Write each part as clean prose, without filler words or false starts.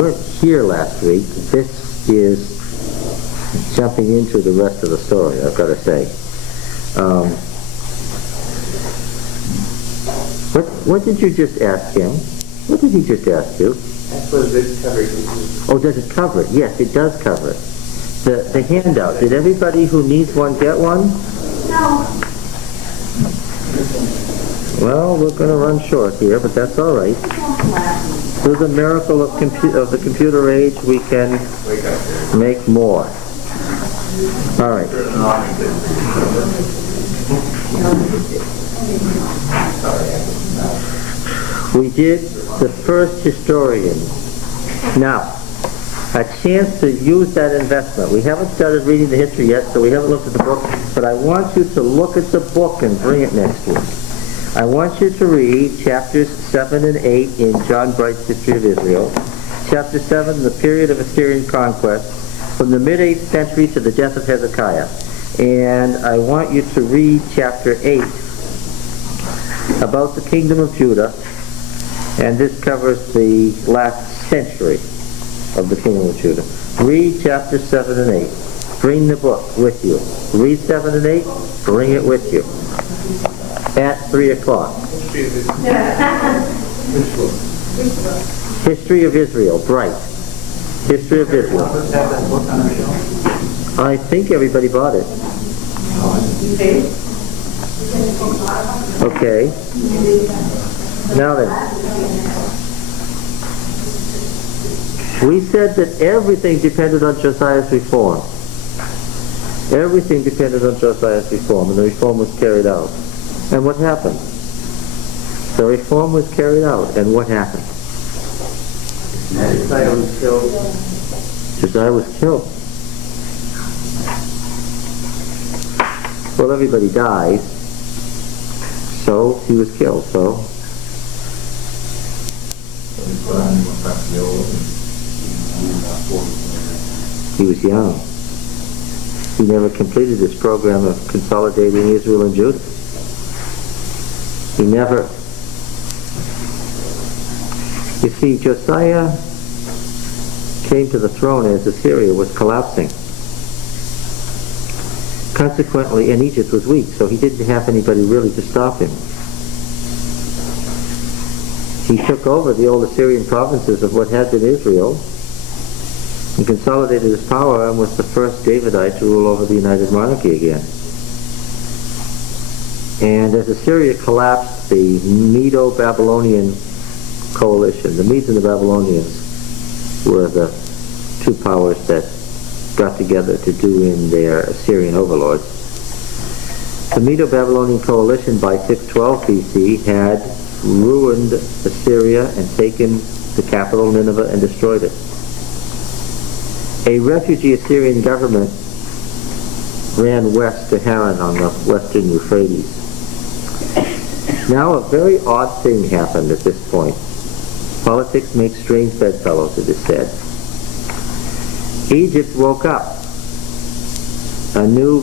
Weren't here last week. This is jumping into the rest of the story, I've got to say. What did you just ask him? What did he just ask you? That's what it covers. Oh, does it cover it? Yes, it does cover it. The handout, did everybody who needs one get one? No. Well, we're going to run short here, but that's all right. Through the miracle of the computer age, we can make more. All right. We did the first historian. Now, a chance to use that investment. We haven't started reading the history yet, so we haven't looked at the book, but I want you to look at the book and bring it next week. I want you to read chapters 7 and 8 in John Bright's History of Israel. Chapter 7, the period of Assyrian conquest, from the mid-8th century to the death of Hezekiah. And I want you to read chapter 8 about the kingdom of Judah, and this covers the last century of the kingdom of Judah. Read chapter 7 and 8. Bring the book with you. Read 7 and 8, bring it with you. At 3 o'clock. History of Israel, Bright. History of Israel. I think everybody bought it. Okay. Now then. We said that everything depended on Josiah's reform. Everything depended on Josiah's reform, and the reform was carried out. And what happened? The reform was carried out, and what happened? Josiah was killed. Josiah was killed. Well, everybody dies, so he was killed, so... He was young. He never completed his program of consolidating Israel and Judah. He never... You see, Josiah came to the throne as Assyria was collapsing. Consequently, and Egypt was weak, so he didn't have anybody really to stop him. He took over the old Assyrian provinces of what had been Israel and consolidated his power and was the first Davidite to rule over the united monarchy again. And as Assyria collapsed, the Medo-Babylonian coalition, the Medes and the Babylonians were the two powers that got together to do in their Assyrian overlords. The Medo-Babylonian coalition by 612 BC had ruined Assyria and taken the capital Nineveh and destroyed it. A refugee Assyrian government ran west to Haran on the western Euphrates. Now a very odd thing happened at this point. Politics makes strange bedfellows, it is said. Egypt woke up. A new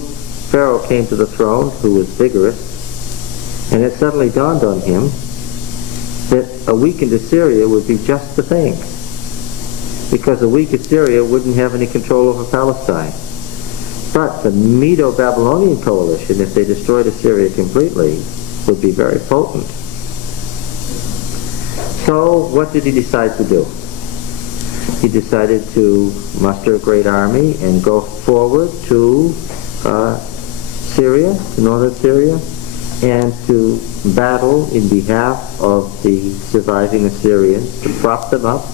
pharaoh came to the throne who was vigorous, and it suddenly dawned on him that a weakened Assyria would be just the thing, because a weak Assyria wouldn't have any control over Palestine. But the Medo-Babylonian coalition, if they destroyed Assyria completely, would be very potent. So what did he decide to do? He decided to muster a great army and go forward to Syria, to northern Syria, and to battle in behalf of the surviving Assyrians, to prop them up,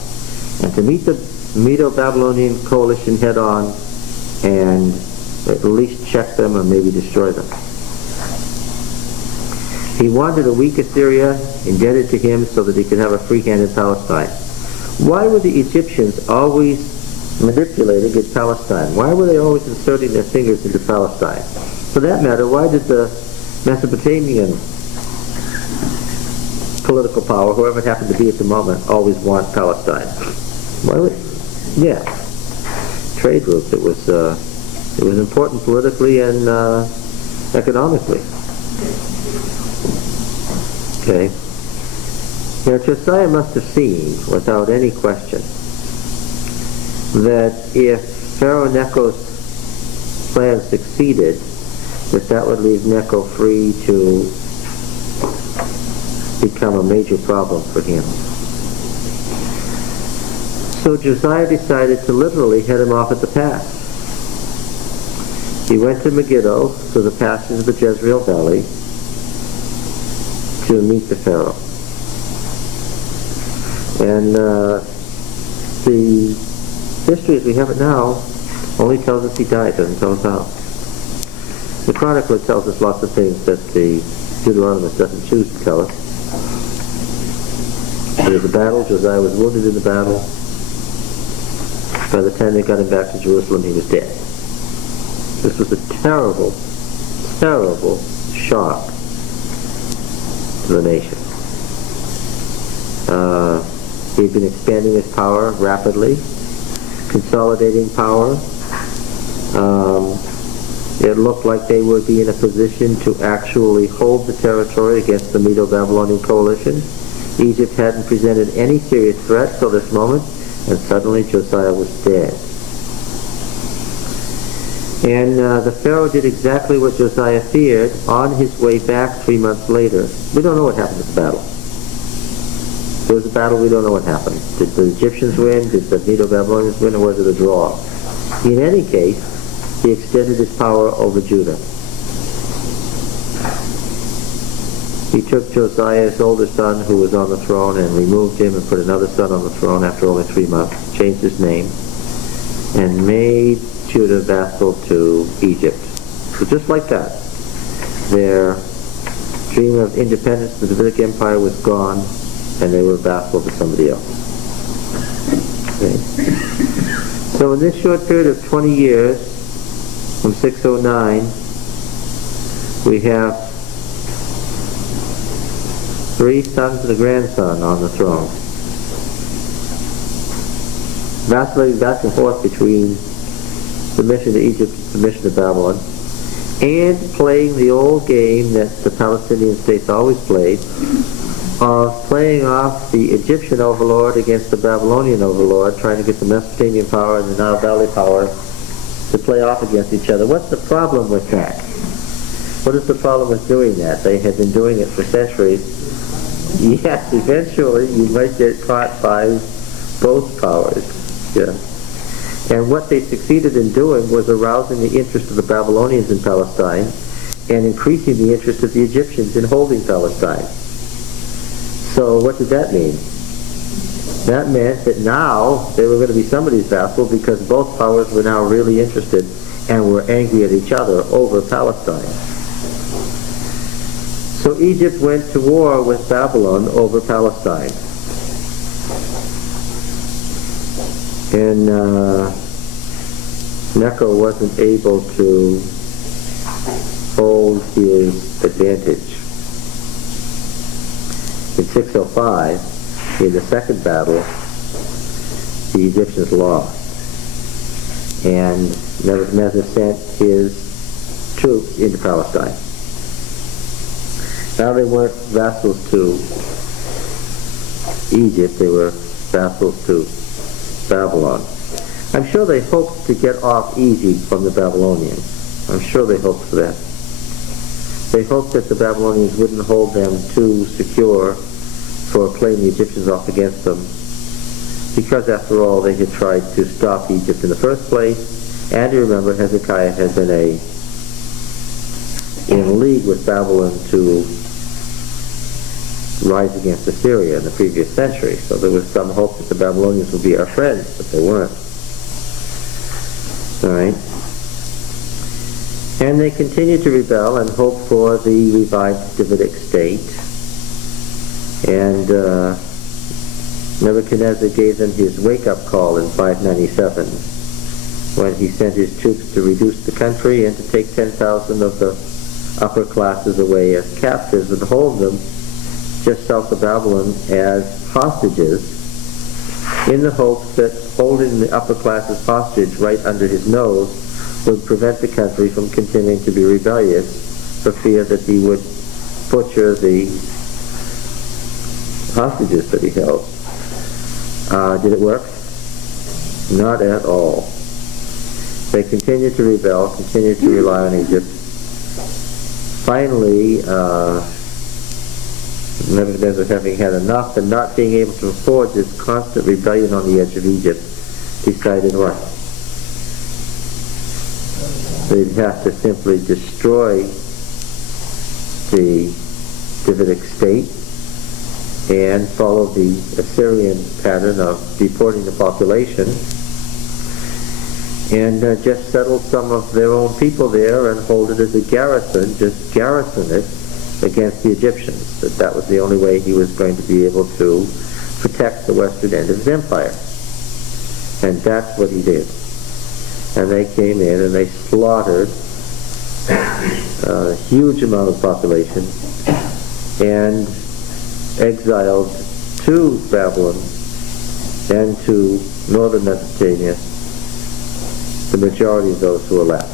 and to meet the Medo-Babylonian coalition head-on and at least check them or maybe destroy them. He wanted a weak Assyria indebted to him so that he could have a free hand in Palestine. Why were the Egyptians always manipulating against Palestine? Why were they always inserting their fingers into Palestine? For that matter, why did the Mesopotamian political power, whoever it happened to be at the moment, always want Palestine? Why would... Yeah. Trade routes. It was important politically and economically. Okay. Now Josiah must have seen, without any question, that if Pharaoh Necho's plan succeeded, that would leave Necho free to become a major problem for him. So Josiah decided to literally head him off at the pass. He went to Megiddo, to the passes of the Jezreel Valley, to meet the Pharaoh. And the history as we have it now only tells us he died, doesn't tell us how. The chronicler tells us lots of things that the Deuteronomy doesn't choose to tell us. There was a battle. Josiah was wounded in the battle. By the time they got him back to Jerusalem, he was dead. This was a terrible, terrible shock to the nation. He'd been expanding his power rapidly, consolidating power. It looked like they would be in a position to actually hold the territory against the Medo-Babylonian coalition. Egypt hadn't presented any serious threat till this moment, and suddenly Josiah was dead. And the Pharaoh did exactly what Josiah feared on his way back 3 months later. We don't know what happened at the battle. There was a battle, we don't know what happened. Did the Egyptians win? Did the Medo-Babylonians win? Or was it a draw? In any case, he extended his power over Judah. He took Josiah's older son, who was on the throne, and removed him and put another son on the throne after only 3 months, changed his name, and made Judah vassal to Egypt. So just like that, their dream of independence, the Davidic Empire, was gone, and they were vassal to somebody else. Okay. So in this short period of 20 years, from 609, we have 3 sons and a grandson on the throne, vacillating back and forth between submission to Egypt and submission to Babylon, and playing the old game that the Palestinian states always played, of playing off the Egyptian overlord against the Babylonian overlord, trying to get the Mesopotamian power and the Nile Valley power to play off against each other. What's the problem with that? What is the problem with doing that? They had been doing it for centuries. Yes, eventually you might get caught by both powers. Yeah. And what they succeeded in doing was arousing the interest of the Babylonians in Palestine and increasing the interest of the Egyptians in holding Palestine. So what did that mean? That meant that now they were going to be somebody's vassal because both powers were now really interested and were angry at each other over Palestine. So Egypt went to war with Babylon over Palestine. And Necho wasn't able to hold his advantage. In 605, in the second battle, the Egyptians lost. And Nebuchadnezzar sent his troops into Palestine. Now they weren't vassals to Egypt, they were vassals to Babylon. I'm sure they hoped to get off easy from the Babylonians. I'm sure they hoped for that. They hoped that the Babylonians wouldn't hold them too secure for playing the Egyptians off against them, because after all they had tried to stop Egypt in the first place. And you remember, Hezekiah had been in league with Babylon to rise against Assyria in the previous century. So there was some hope that the Babylonians would be our friends, but they weren't. All right. And they continued to rebel and hope for the revived Davidic state. And Nebuchadnezzar gave them his wake-up call in 597, when he sent his troops to reduce the country and to take 10,000 of the upper classes away as captives and hold them just south of Babylon as hostages, in the hopes that holding the upper classes hostage right under his nose would prevent the country from continuing to be rebellious, for fear that he would butcher the hostages that he held. Did it work? Not at all. They continued to rebel, continued to rely on Egypt. Finally, Nebuchadnezzar, having had enough and not being able to afford this constant rebellion on the edge of Egypt, decided what? They'd have to simply destroy the Davidic state and follow the Assyrian pattern of deporting the population, and just settle some of their own people there and hold it as a garrison, just garrison it against the Egyptians. That was the only way he was going to be able to protect the western end of his empire. And that's what he did. And they came in and they slaughtered a huge amount of population and exiled to Babylon and to northern Mesopotamia the majority of those who were left.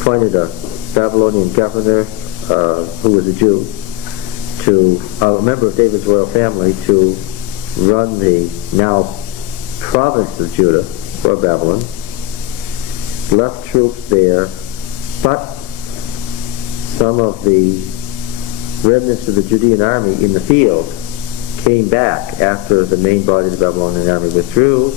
Appointed a Babylonian governor who was a Jew, to a member of David's royal family, to run the now province of Judah, or Babylon. Left troops there, but some of the remnants of the Judean army in the field came back after the main body of the Babylonian army withdrew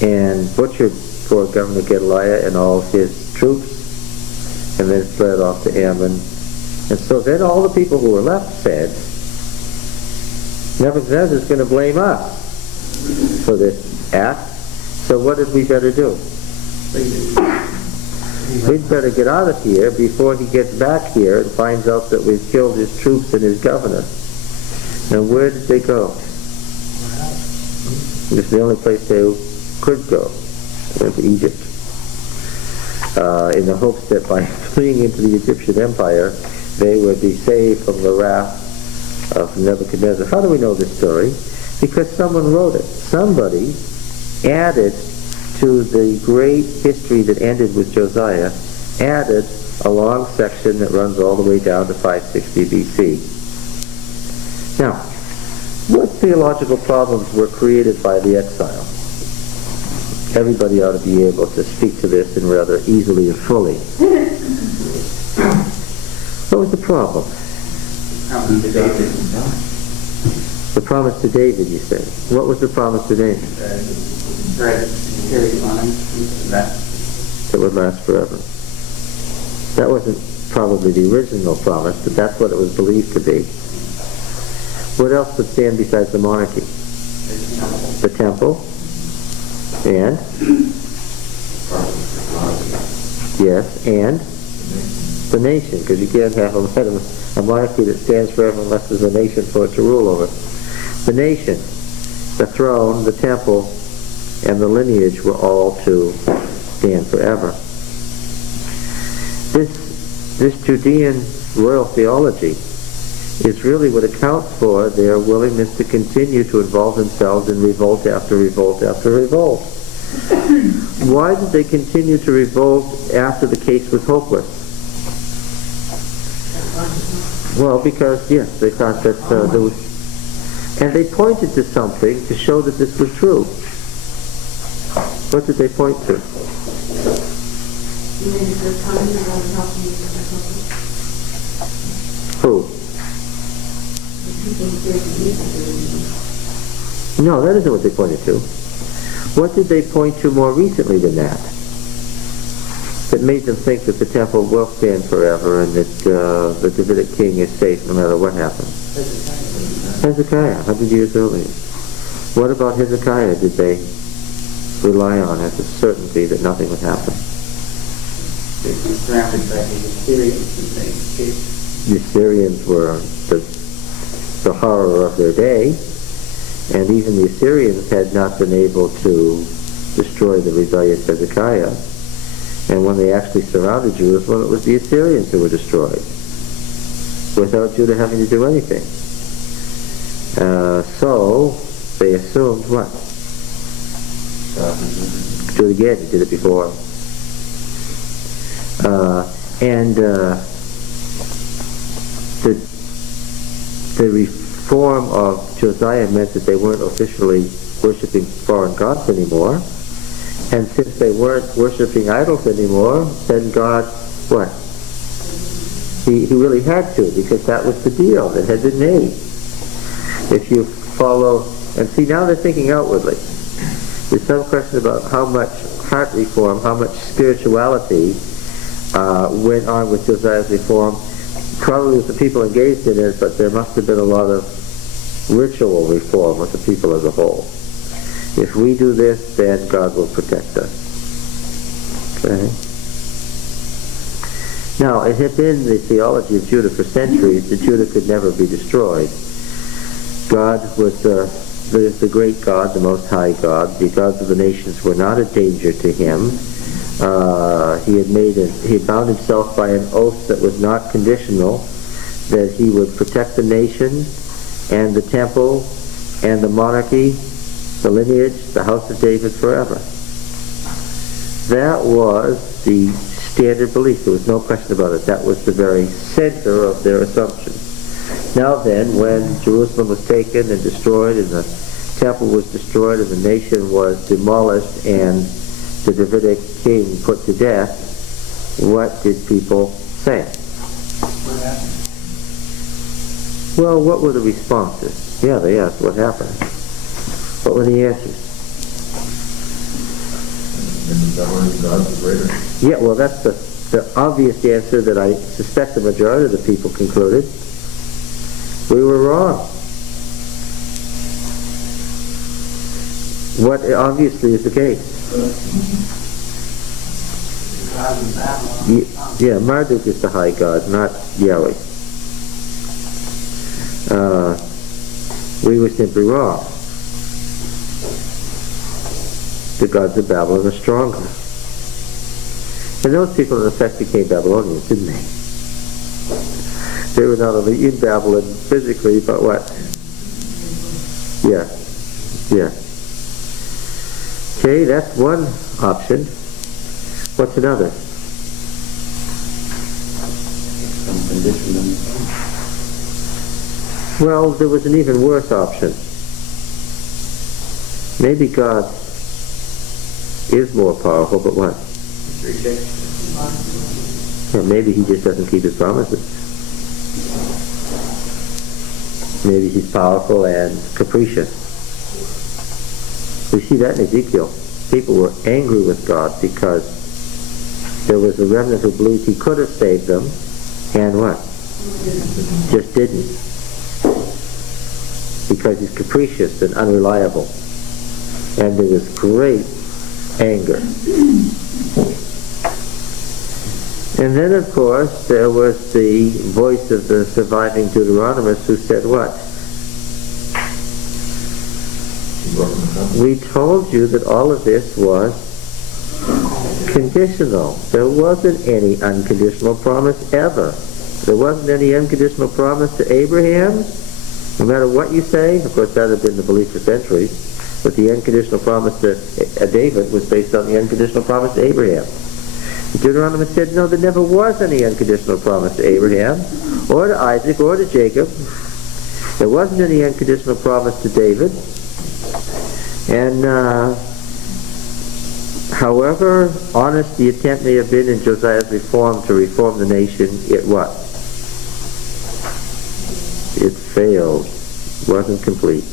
and butchered poor Governor Gedaliah and all of his troops, and then fled off to Ammon. And so then all the people who were left said, Nebuchadnezzar is going to blame us for this act, so what had we better do? We'd better get out of here before he gets back here and finds out that we've killed his troops and his governor. Now where did they go? It's the only place they could go. They went to Egypt. In the hopes that by fleeing into the Egyptian empire, they would be saved from the wrath of Nebuchadnezzar. How do we know this story? Because someone wrote it. Somebody added to the great history that ended with Josiah, added a long section that runs all the way down to 560 BC. Now, what theological problems were created by the exile? Everybody ought to be able to speak to this and rather easily and fully. What was the problem? The promise to David, you say. What was the promise to David? That would last forever. That wasn't probably the original promise, but that's what it was believed to be. What else would stand besides the monarchy? The temple. And? Yes, and? The nation, because you can't have a monarchy that stands forever unless there's a nation for it to rule over. The nation, the throne, the temple, and the lineage were all to stand forever. This Judean royal theology is really what accounts for their willingness to continue to involve themselves in revolt after revolt after revolt. Why did they continue to revolt after the case was hopeless? Well, because, yes, they thought that there was... And they pointed to something to show that this was true. What did they point to? Who? No, that isn't what they pointed to. What did they point to more recently than that? That made them think that the temple will stand forever and that the Davidic king is safe no matter what happens? Hezekiah, 100 years earlier. What about Hezekiah did they rely on as a certainty that nothing would happen? They were surrounded by the Assyrians and things. The Assyrians were the horror of their day, and even the Assyrians had not been able to destroy the rebellious Hezekiah. And when they actually surrounded Jerusalem, it was the Assyrians who were destroyed, without Judah having to do anything. So they assumed what? Do it again. He did it before. The reform of Josiah meant that they weren't officially worshiping foreign gods anymore. And since they weren't worshiping idols anymore, then God, what? He really had to, because that was the deal that had been made. If you follow, and see, now they're thinking outwardly. There's some question about how much heart reform, how much spirituality went on with Josiah's reform. Probably with the people engaged in it, but there must have been a lot of ritual reform with the people as a whole. If we do this, then God will protect us. Okay? Now, it had been the theology of Judah for centuries that Judah could never be destroyed. God was the great God, the Most High God. The gods of the nations were not a danger to him. He had bound himself by an oath that was not conditional, that he would protect the nation and the temple and the monarchy, the lineage, the house of David forever. That was the standard belief. There was no question about it. That was the very center of their assumption. Now then, when Jerusalem was taken and destroyed, and the temple was destroyed, and the nation was demolished, and the Davidic king put to death, what did people say? What happened? Well, what were the responses? Yeah, they asked, what happened? What were the answers? And the Babylonian gods were greater. Yeah, well, that's the obvious answer that I suspect the majority of the people concluded. We were wrong. What obviously is the case? Yeah, Marduk is the high god, not Yahweh. We were simply wrong. The gods of Babylon are stronger. And those people in effect became Babylonians, didn't they? They were not only in Babylon physically, but what? Yeah. Yeah. Okay, that's one option. What's another? Some condition. Well, there was an even worse option. Maybe God is more powerful, but what? Or maybe he just doesn't keep his promises. Maybe he's powerful and capricious. We see that in Ezekiel. People were angry with God because there was a remnant who believed he could have saved them, and what? Just didn't. Because he's capricious and unreliable. And there was great anger. And then, of course, there was the voice of the surviving Deuteronomists who said what? We told you that all of this was conditional. There wasn't any unconditional promise ever. There wasn't any unconditional promise to Abraham, no matter what you say. Of course, that had been the belief for centuries. But the unconditional promise to David was based on the unconditional promise to Abraham. Deuteronomy said, no, there never was any unconditional promise to Abraham, or to Isaac, or to Jacob. There wasn't any unconditional promise to David. And however honest the attempt may have been in Josiah's reform to reform the nation, it what? It failed. It wasn't complete.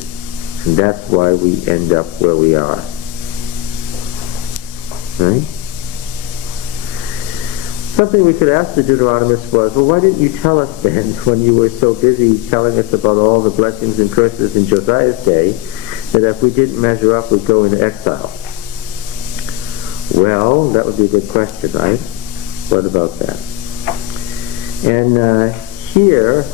And that's why we end up where we are. Right? Something we could ask the Deuteronomists was, well, why didn't you tell us then, when you were so busy telling us about all the blessings and curses in Josiah's day, that if we didn't measure up, we'd go into exile? Well, that would be a good question, right? What about that? And here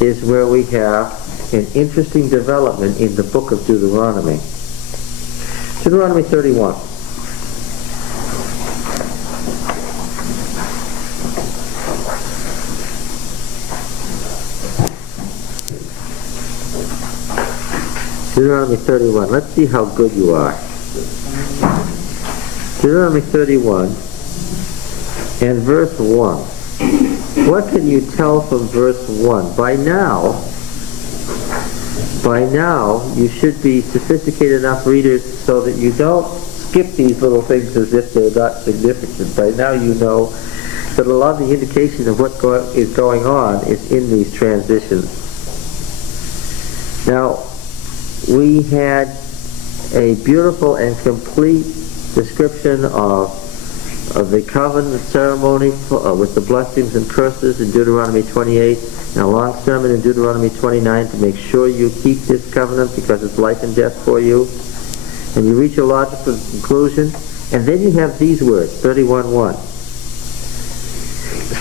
is where we have an interesting development in the book of Deuteronomy. Deuteronomy 31. Deuteronomy 31. Let's see how good you are. Deuteronomy 31 and verse 1. What can you tell from verse 1? By now, By now, you should be sophisticated enough readers so that you don't skip these little things as if they're not significant. By now you know that a lot of the indication of what is going on is in these transitions. Now, we had a beautiful and complete description of the covenant ceremony with the blessings and curses in Deuteronomy 28, and a long sermon in Deuteronomy 29 to make sure you keep this covenant because it's life and death for you. And you reach a logical conclusion, and then you have these words, 31:1.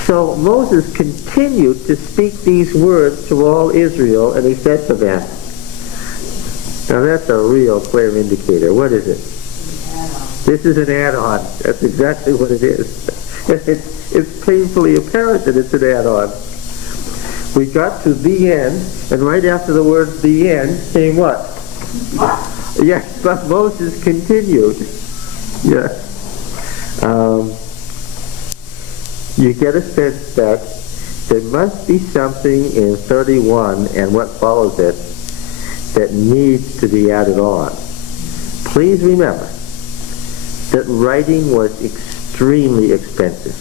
So Moses continued to speak these words to all Israel, and he said to them. Now that's a real clear indicator. What is it? This is an add-on. That's exactly what it is. It's painfully apparent that it's an add-on. We got to the end, and right after the word the end came what? Yes, but Moses continued. Yes. You get a sense that there must be something in 31 and what follows it that needs to be added on. Please remember that writing was extremely expensive,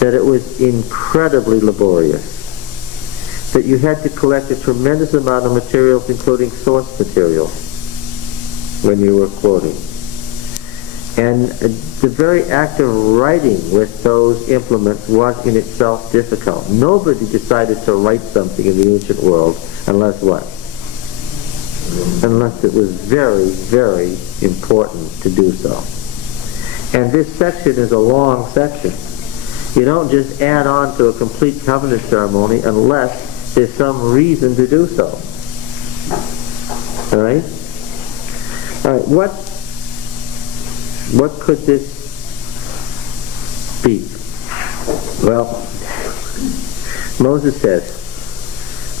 that it was incredibly laborious, that you had to collect a tremendous amount of materials, including source materials, when you were quoting. And the very act of writing with those implements was in itself difficult. Nobody decided to write something in the ancient world unless what? Unless it was very, very important to do so. And this section is a long section. You don't just add on to a complete covenant ceremony unless there's some reason to do so. All right? All right, what could this be? Well, Moses says,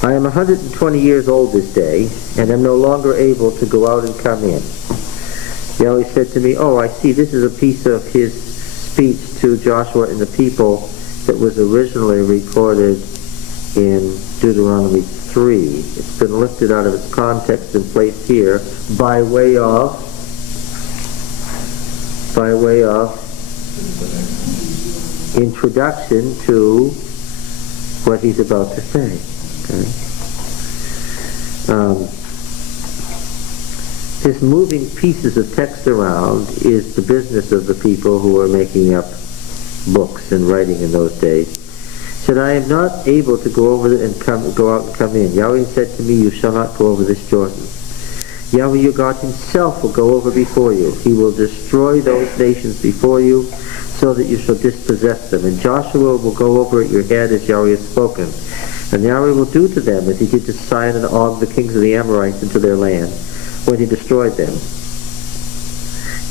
I am 120 years old this day, and am no longer able to go out and come in. Yahweh said to me, oh, I see, this is a piece of his speech to Joshua and the people that was originally recorded in Deuteronomy 3. It's been lifted out of its context and placed here by way of introduction to what he's about to say. Okay. This moving pieces of text around is the business of the people who are making up books and writing in those days. Said, I am not able to go over and go out and come in. Yahweh said to me, you shall not go over this Jordan. Yahweh your God himself will go over before you. He will destroy those nations before you, so that you shall dispossess them. And Joshua will go over at your head as Yahweh has spoken. And Yahweh will do to them as he did to Sihon and Og, the kings of the Amorites, into their land, when he destroyed them.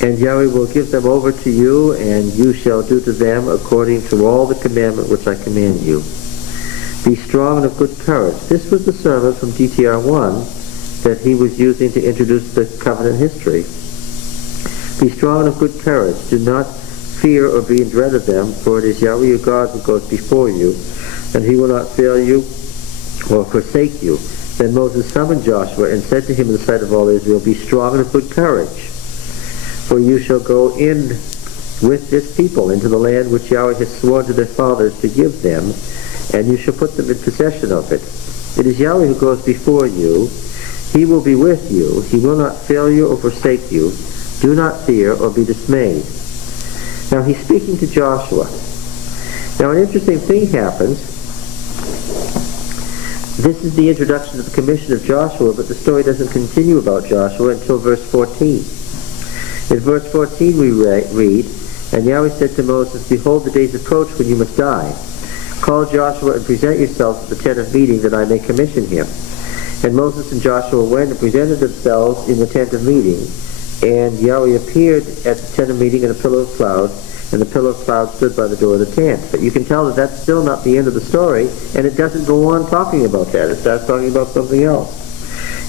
And Yahweh will give them over to you, and you shall do to them according to all the commandment which I command you. Be strong and of good courage. This was the sermon from DTR 1 that he was using to introduce the covenant history. Be strong and of good courage. Do not fear or be in dread of them, for it is Yahweh your God who goes before you, and he will not fail you or forsake you. Then Moses summoned Joshua and said to him in the sight of all Israel, be strong and of good courage, for you shall go in with this people into the land which Yahweh has sworn to their fathers to give them, and you shall put them in possession of it. It is Yahweh who goes before you. He will be with you. He will not fail you or forsake you. Do not fear or be dismayed. Now he's speaking to Joshua. Now an interesting thing happens. This is the introduction to the commission of Joshua, but the story doesn't continue about Joshua until verse 14. In verse 14 we read, and Yahweh said to Moses, behold, the days approach when you must die. Call Joshua and present yourselves at the tent of meeting, that I may commission him. And Moses and Joshua went and presented themselves in the tent of meeting. And Yahweh appeared at the tent of meeting in a pillar of cloud, and the pillar of cloud stood by the door of the tent. But you can tell that that's still not the end of the story, and it doesn't go on talking about that. It starts talking about something else.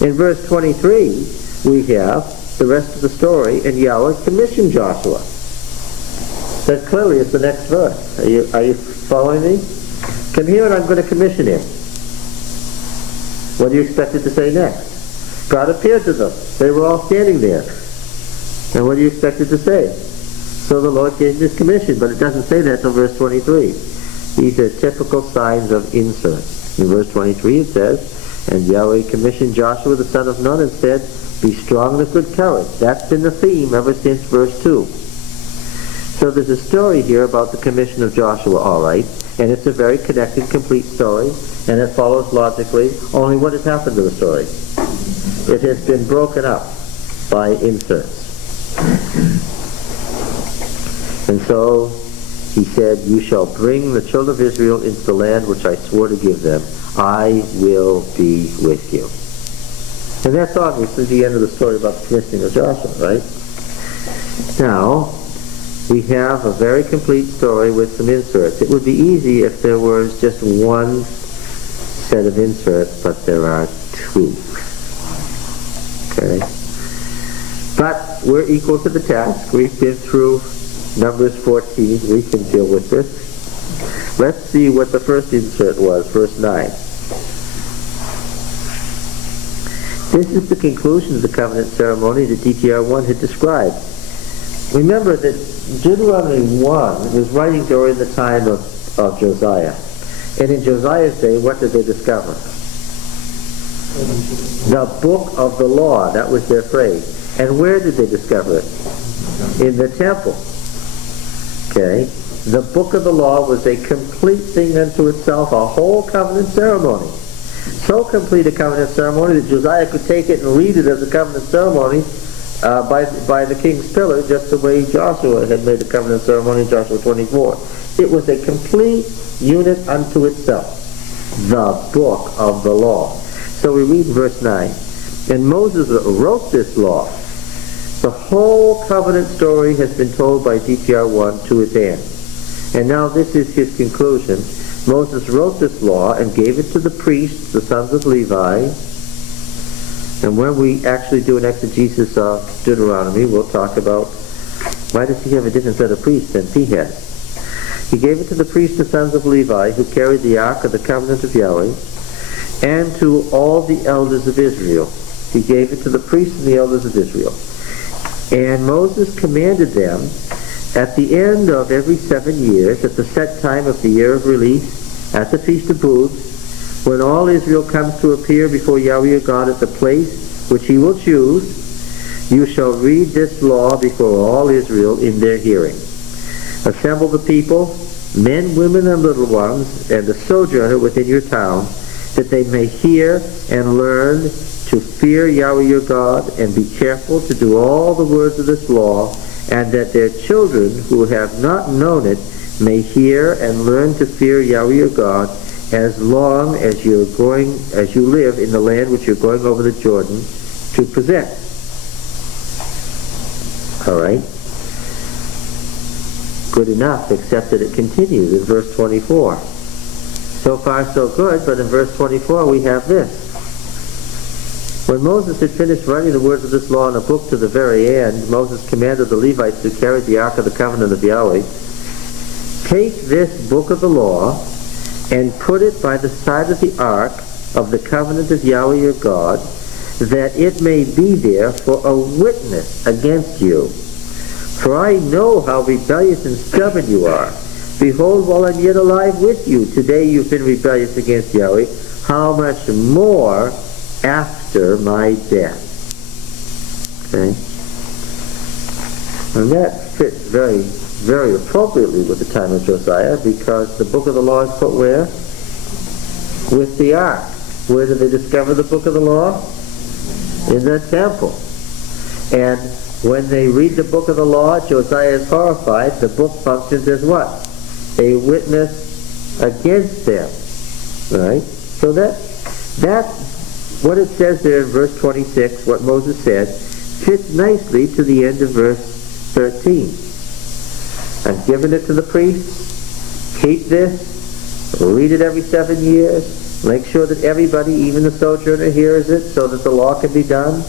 In verse 23, we have the rest of the story, and Yahweh commissioned Joshua. That clearly is the next verse. Are you following me? Come here and I'm going to commission him. What do you expect it to say next? God appeared to them. They were all standing there. And what do you expect it to say? So the Lord gave this commission, but it doesn't say that till verse 23. These are typical signs of insert. In verse 23 it says, and Yahweh commissioned Joshua the son of Nun and said, be strong and of good courage. That's been the theme ever since verse 2. So there's a story here about the commission of Joshua, all right, and it's a very connected, complete story, and it follows logically. Only what has happened to the story? It has been broken up by inserts. And so he said, you shall bring the children of Israel into the land which I swore to give them. I will be with you. And that's obviously the end of the story about the commissioning of Joshua, right? Now, we have a very complete story with some inserts. It would be easy if there was just one set of inserts, but there are two. Okay? But we're equal to the task. We've been through Numbers 14. We can deal with this. Let's see what the first insert was, verse 9. This is the conclusion of the covenant ceremony that DTR1 had described. Remember that Deuteronomy 1 was writing during the time of Josiah. And in Josiah's day, what did they discover? The book of the law. That was their phrase. And where did they discover it? In the temple. Okay? The book of the law was a complete thing unto itself, a whole covenant ceremony. So complete a covenant ceremony that Josiah could take it and read it as a covenant ceremony by the king's pillar, just the way Joshua had made the covenant ceremony in Joshua 24. It was a complete unit unto itself, the book of the law. So we read in verse 9, and Moses wrote this law. The whole covenant story has been told by DTR1 to its end. And now this is his conclusion. Moses wrote this law and gave it to the priests, the sons of Levi. And when we actually do an exegesis of Deuteronomy, we'll talk about why does he have a different set of priests than he has. He gave it to the priests, the sons of Levi, who carried the ark of the covenant of Yahweh, and to all the elders of Israel. He gave it to the priests and the elders of Israel. And Moses commanded them at the end of every 7 years, at the set time of the year of release, at the Feast of Booths, when all Israel comes to appear before Yahweh your God at the place which he will choose, you shall read this law before all Israel in their hearing. Assemble the people, men, women, and little ones, and the sojourner within your town, that they may hear and learn to fear Yahweh your God, and be careful to do all the words of this law, and that their children who have not known it may hear and learn to fear Yahweh your God, as long as you live in the land which you're going over the Jordan to possess. All right. Good enough, except that it continues in verse 24. So far so good, but in verse 24 we have this. When Moses had finished writing the words of this law in a book to the very end, Moses commanded the Levites who carried the ark of the covenant of Yahweh, take this book of the law and put it by the side of the ark of the covenant of Yahweh your God, that it may be there for a witness against you. For I know how rebellious and stubborn you are. Behold, while I'm yet alive with you, today you've been rebellious against Yahweh. How much more after my death? Okay? And that fits very, very appropriately with the time of Josiah, because the book of the law is put where? With the ark. Where did they discover the book of the law? In the temple. And when they read the book of the law, Josiah is horrified. The book functions as what? A witness against them. Right? So that what it says there in verse 26, what Moses said, fits nicely to the end of verse 13. I've given it to the priests. Keep this. Read it every 7 years. Make sure that everybody, even the sojourner, hears it so that the law can be done.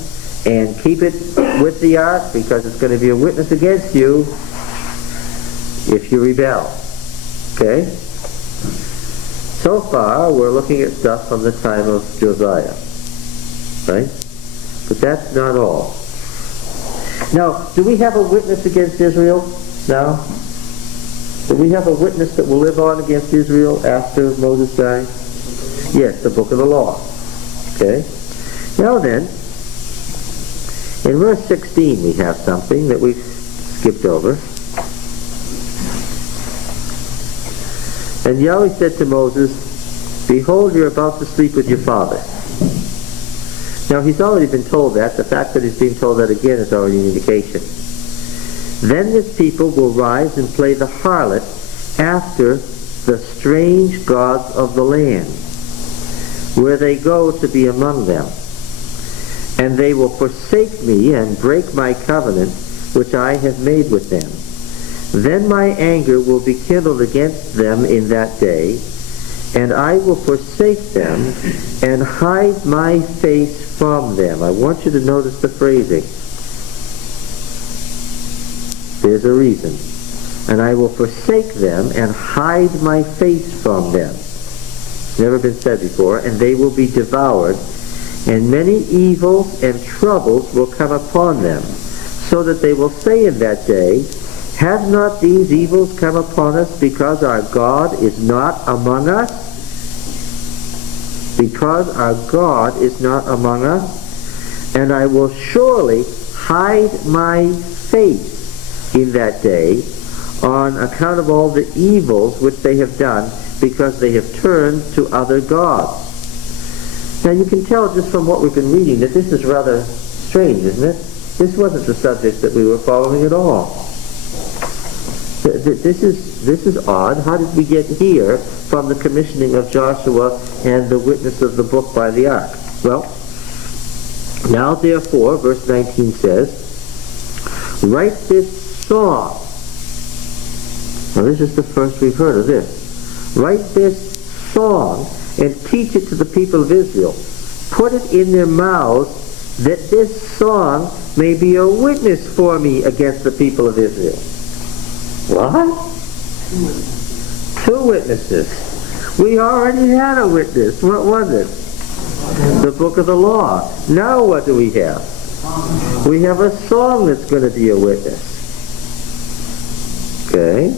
And keep it with the ark, because it's going to be a witness against you if you rebel. Okay? So far, we're looking at stuff from the time of Josiah, right? But that's not all. Now, do we have a witness against Israel now? Do we have a witness that will live on against Israel after Moses died? Yes, the book of the law. Okay? Now then, in verse 16 we have something that we've skipped over. And Yahweh said to Moses, "Behold, you're about to sleep with your father." Now he's already been told that. The fact that he's being told that again is already an indication. "Then this people will rise and play the harlot after the strange gods of the land, where they go to be among them. And they will forsake me and break my covenant which I have made with them. Then my anger will be kindled against them in that day, and I will forsake them and hide my face from them." I want you to notice the phrasing. There's a reason. "And I will forsake them and hide my face from them." Never been said before. "And they will be devoured, and many evils and troubles will come upon them, so that they will say in that day, Have not these evils come upon us because our God is not among us?" Because our God is not among us. "And I will surely hide my face in that day on account of all the evils which they have done, because they have turned to other gods." Now you can tell just from what we've been reading that this is rather strange, isn't it? This wasn't the subject that we were following at all. This is odd. How did we get here from the commissioning of Joshua and the witness of the book by the ark? Well, "Now therefore," verse 19 says, "write this song." Now this is the first we've heard of this. "Write this song and teach it to the people of Israel. Put it in their mouths, that this song may be a witness for me against the people of Israel." What? Two witnesses. We already had a witness. What was it? The book of the law. Now what do we have? We have a song that's going to be a witness. Okay?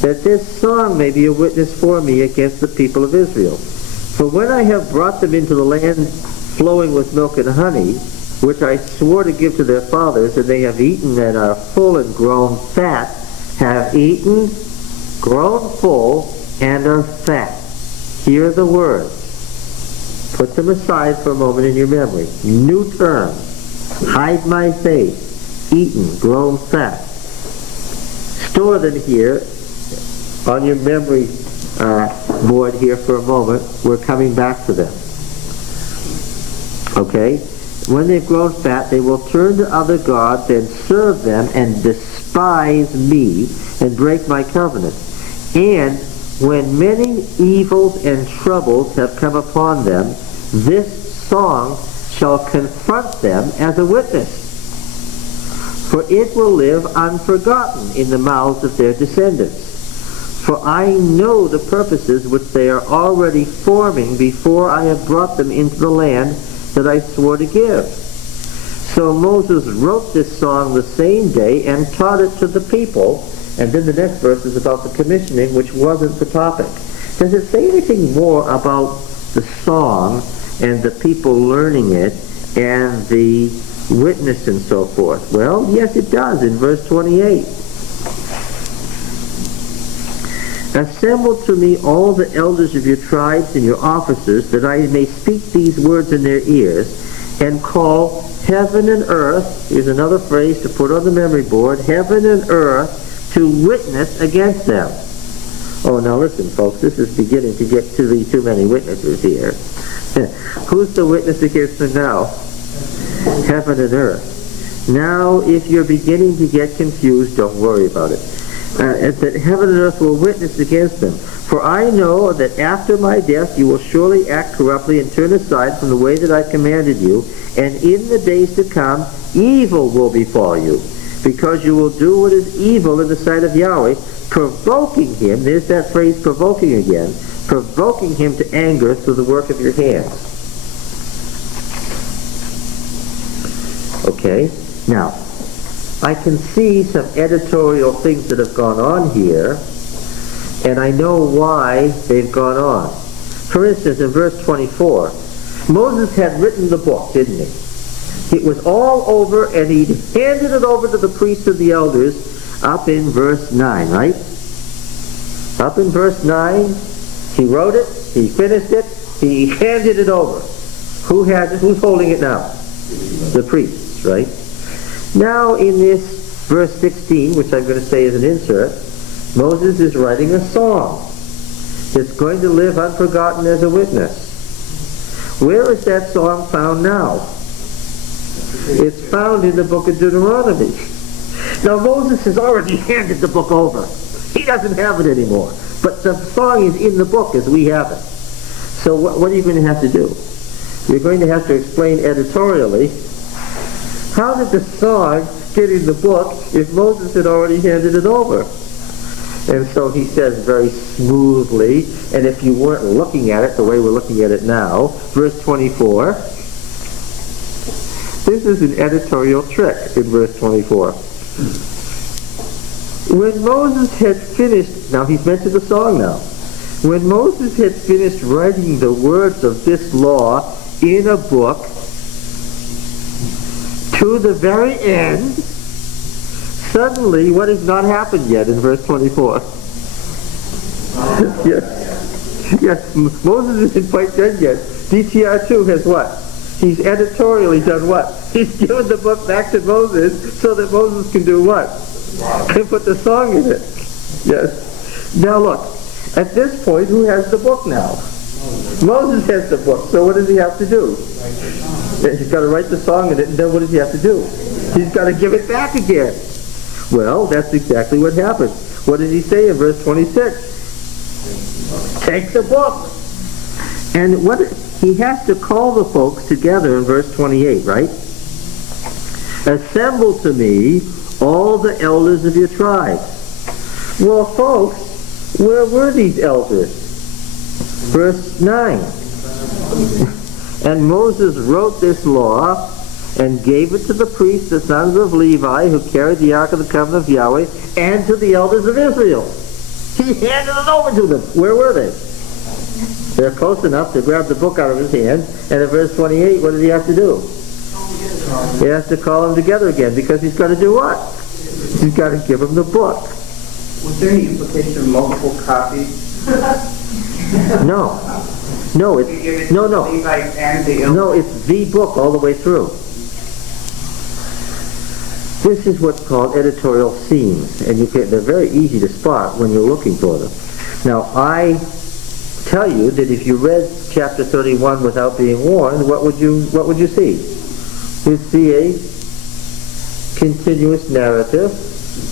"That this song may be a witness for me against the people of Israel. For when I have brought them into the land flowing with milk and honey, which I swore to give to their fathers, and they have eaten and are full and grown fat," have eaten, grown full, and are fat. Here are the words. Put them aside for a moment in your memory. New terms. Hide my face. Eaten, grown fat. Store them here on your memory board here for a moment. We're coming back to them. Okay? "When they've grown fat, they will turn to other gods and serve them and despise me and break my covenant. And when many evils and troubles have come upon them, this song shall confront them as a witness. For it will live unforgotten in the mouths of their descendants. For I know the purposes which they are already forming before I have brought them into the land that I swore to give." So Moses wrote this song the same day and taught it to the people. And then the next verse is about the commissioning, which wasn't the topic. Does it say anything more about the song and the people learning it and the witness and so forth? Well, yes, it does in verse 28. "Assemble to me all the elders of your tribes and your officers, that I may speak these words in their ears, and call heaven and earth," here's another phrase to put on the memory board, "heaven and earth to witness against them." Oh, now listen, folks, this is beginning to get to be too many witnesses here. Who's the witness against them now? Heaven and earth. Now, if you're beginning to get confused, don't worry about it. That heaven and earth will witness against them. "For I know that after my death you will surely act corruptly and turn aside from the way that I commanded you, and in the days to come evil will befall you, because you will do what is evil in the sight of Yahweh, provoking him," there's that phrase provoking again, provoking him to anger through the work of your hands. Okay, now, I can see some editorial things that have gone on here, and I know why they've gone on. For instance, in verse 24, Moses had written the book, didn't he? It was all over, and he handed it over to the priests and the elders up in verse 9, right? Up in verse 9, he wrote it, he finished it, he handed it over. Who has it? Who's holding it now? The priests, right? Now in this verse 16, which I'm going to say is an insert, Moses is writing a song that's going to live unforgotten as a witness. Where is that song found now? It's found in the book of Deuteronomy. Now Moses has already handed the book over. He doesn't have it anymore. But the song is in the book as we have it. So what are you going to have to do? You're going to have to explain editorially, how did the song get in the book if Moses had already handed it over? And so he says very smoothly, and if you weren't looking at it the way we're looking at it now, verse 24, this is an editorial trick in verse 24. When Moses had finished, now he's mentioned the song now, when Moses had finished writing the words of this law in a book, to the very end, suddenly, what has not happened yet in verse 24? Yes, Moses isn't quite done yet. DTR2 has what? He's editorially done what? He's given the book back to Moses so that Moses can do what? Can put the song in it. Yes. Now look, at this point, who has the book now? Moses has the book, so what does he have to do? He's got to write the song in it, and then what does he have to do? He's got to give it back again. Well, that's exactly what happened. What did he say in verse 26? Take the book. And what he has to call the folks together in verse 28, right? Assemble to me all the elders of your tribes. Well, folks, where were these elders? Verse 9. And Moses wrote this law and gave it to the priests, the sons of Levi, who carried the Ark of the Covenant of Yahweh, and to the elders of Israel. He handed it over to them. Where were they? They're close enough to grab the book out of his hand, and in verse 28, what does he have to do? He has to call them together again, because he's got to do what? He's got to give them the book. Was there any implication of multiple copies? No. No, it's no. No, it's the book all the way through. This is what's called editorial seams, and they're very easy to spot when you're looking for them. Now, I tell you that if you read chapter 31 without being warned, what would you see? You'd see a continuous narrative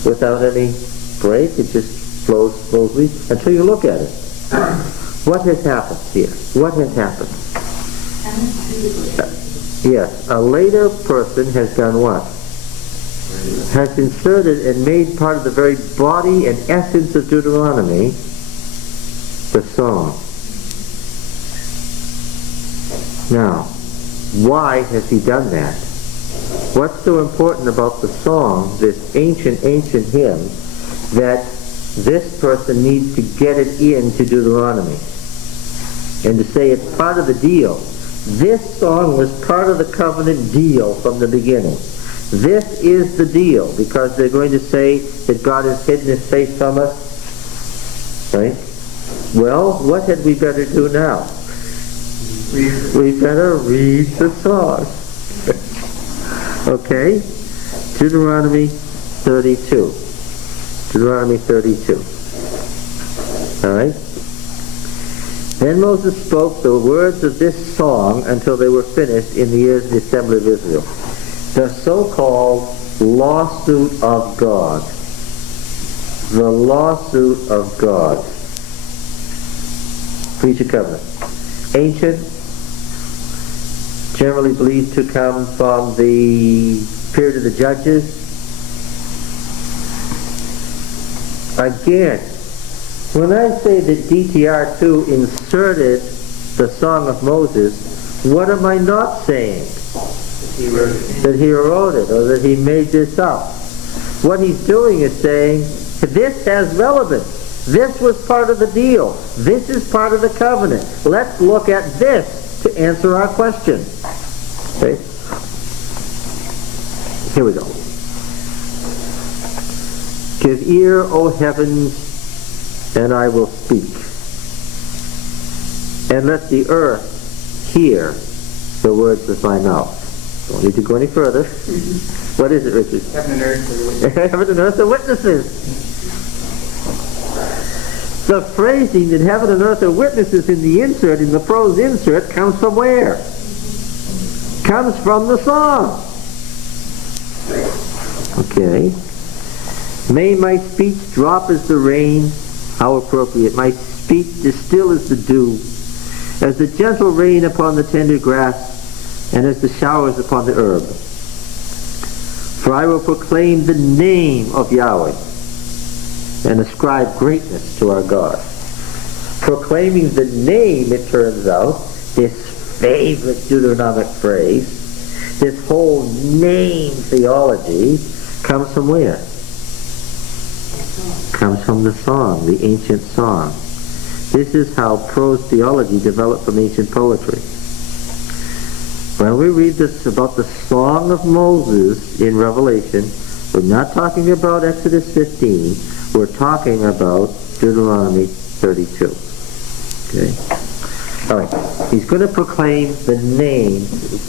without any break. It just flows smoothly until you look at it. What has happened here? What has happened? Yes, a later person has done what? Has inserted and made part of the very body and essence of Deuteronomy, the song. Now, why has he done that? What's so important about the song, this ancient hymn, that this person needs to get it into Deuteronomy? And to say it's part of the deal. This song was part of the covenant deal from the beginning. This is the deal, because they're going to say that God has hidden his face from us. Right? Well, what had we better do now? We better read the song. Okay? Deuteronomy 32. Deuteronomy 32. Alright? Then Moses spoke the words of this song until they were finished in the ears of the assembly of Israel. The so-called lawsuit of God. The lawsuit of God. Future covenant. Ancient, generally believed to come from the period of the Judges. Again, When I say that DTR2 inserted the Song of Moses, what am I not saying? He wrote it. That he wrote it or that he made this up. What he's doing is saying, this has relevance. This was part of the deal. This is part of the covenant. Let's look at this to answer our question. Okay? Here we go. Give ear, O heavens, and I will speak. And let the earth hear the words of my mouth. Don't need to go any further. What is it, Richard? Heaven and earth are witnesses. Heaven and earth are witnesses. The phrasing that heaven and earth are witnesses in the insert, in the prose insert, comes from where? Comes from the song. Okay. May my speech drop as the rain. How appropriate. My speech distill as the dew, as the gentle rain upon the tender grass, and as the showers upon the herb. For I will proclaim the name of Yahweh and ascribe greatness to our God. Proclaiming the name, it turns out, this favorite Deuteronomic phrase, this whole name theology, comes from where? Comes from the song, the ancient song. This is how prose theology developed from ancient poetry. When we read this about the Song of Moses in Revelation, we're not talking about Exodus 15, we're talking about Deuteronomy 32. Okay? All right. He's going to proclaim the name,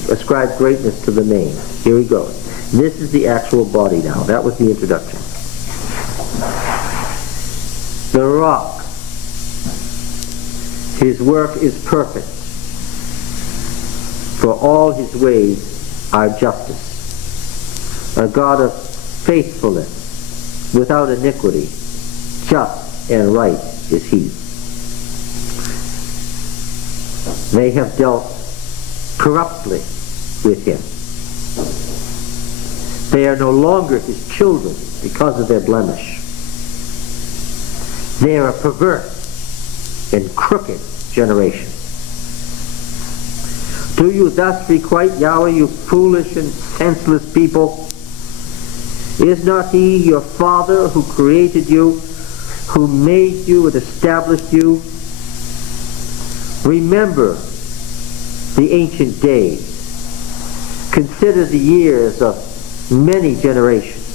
ascribe greatness to the name. Here he goes. This is the actual body now. That was the introduction. The rock. His work is perfect. For all his ways are justice. A God of faithfulness, without iniquity, just and right is he. They have dealt corruptly with him. They are no longer his children because of their blemish. They are a perverse and crooked generation. Do you thus requite Yahweh, you foolish and senseless people? Is not he your Father who created you, who made you and established you? Remember the ancient days. Consider the years of many generations.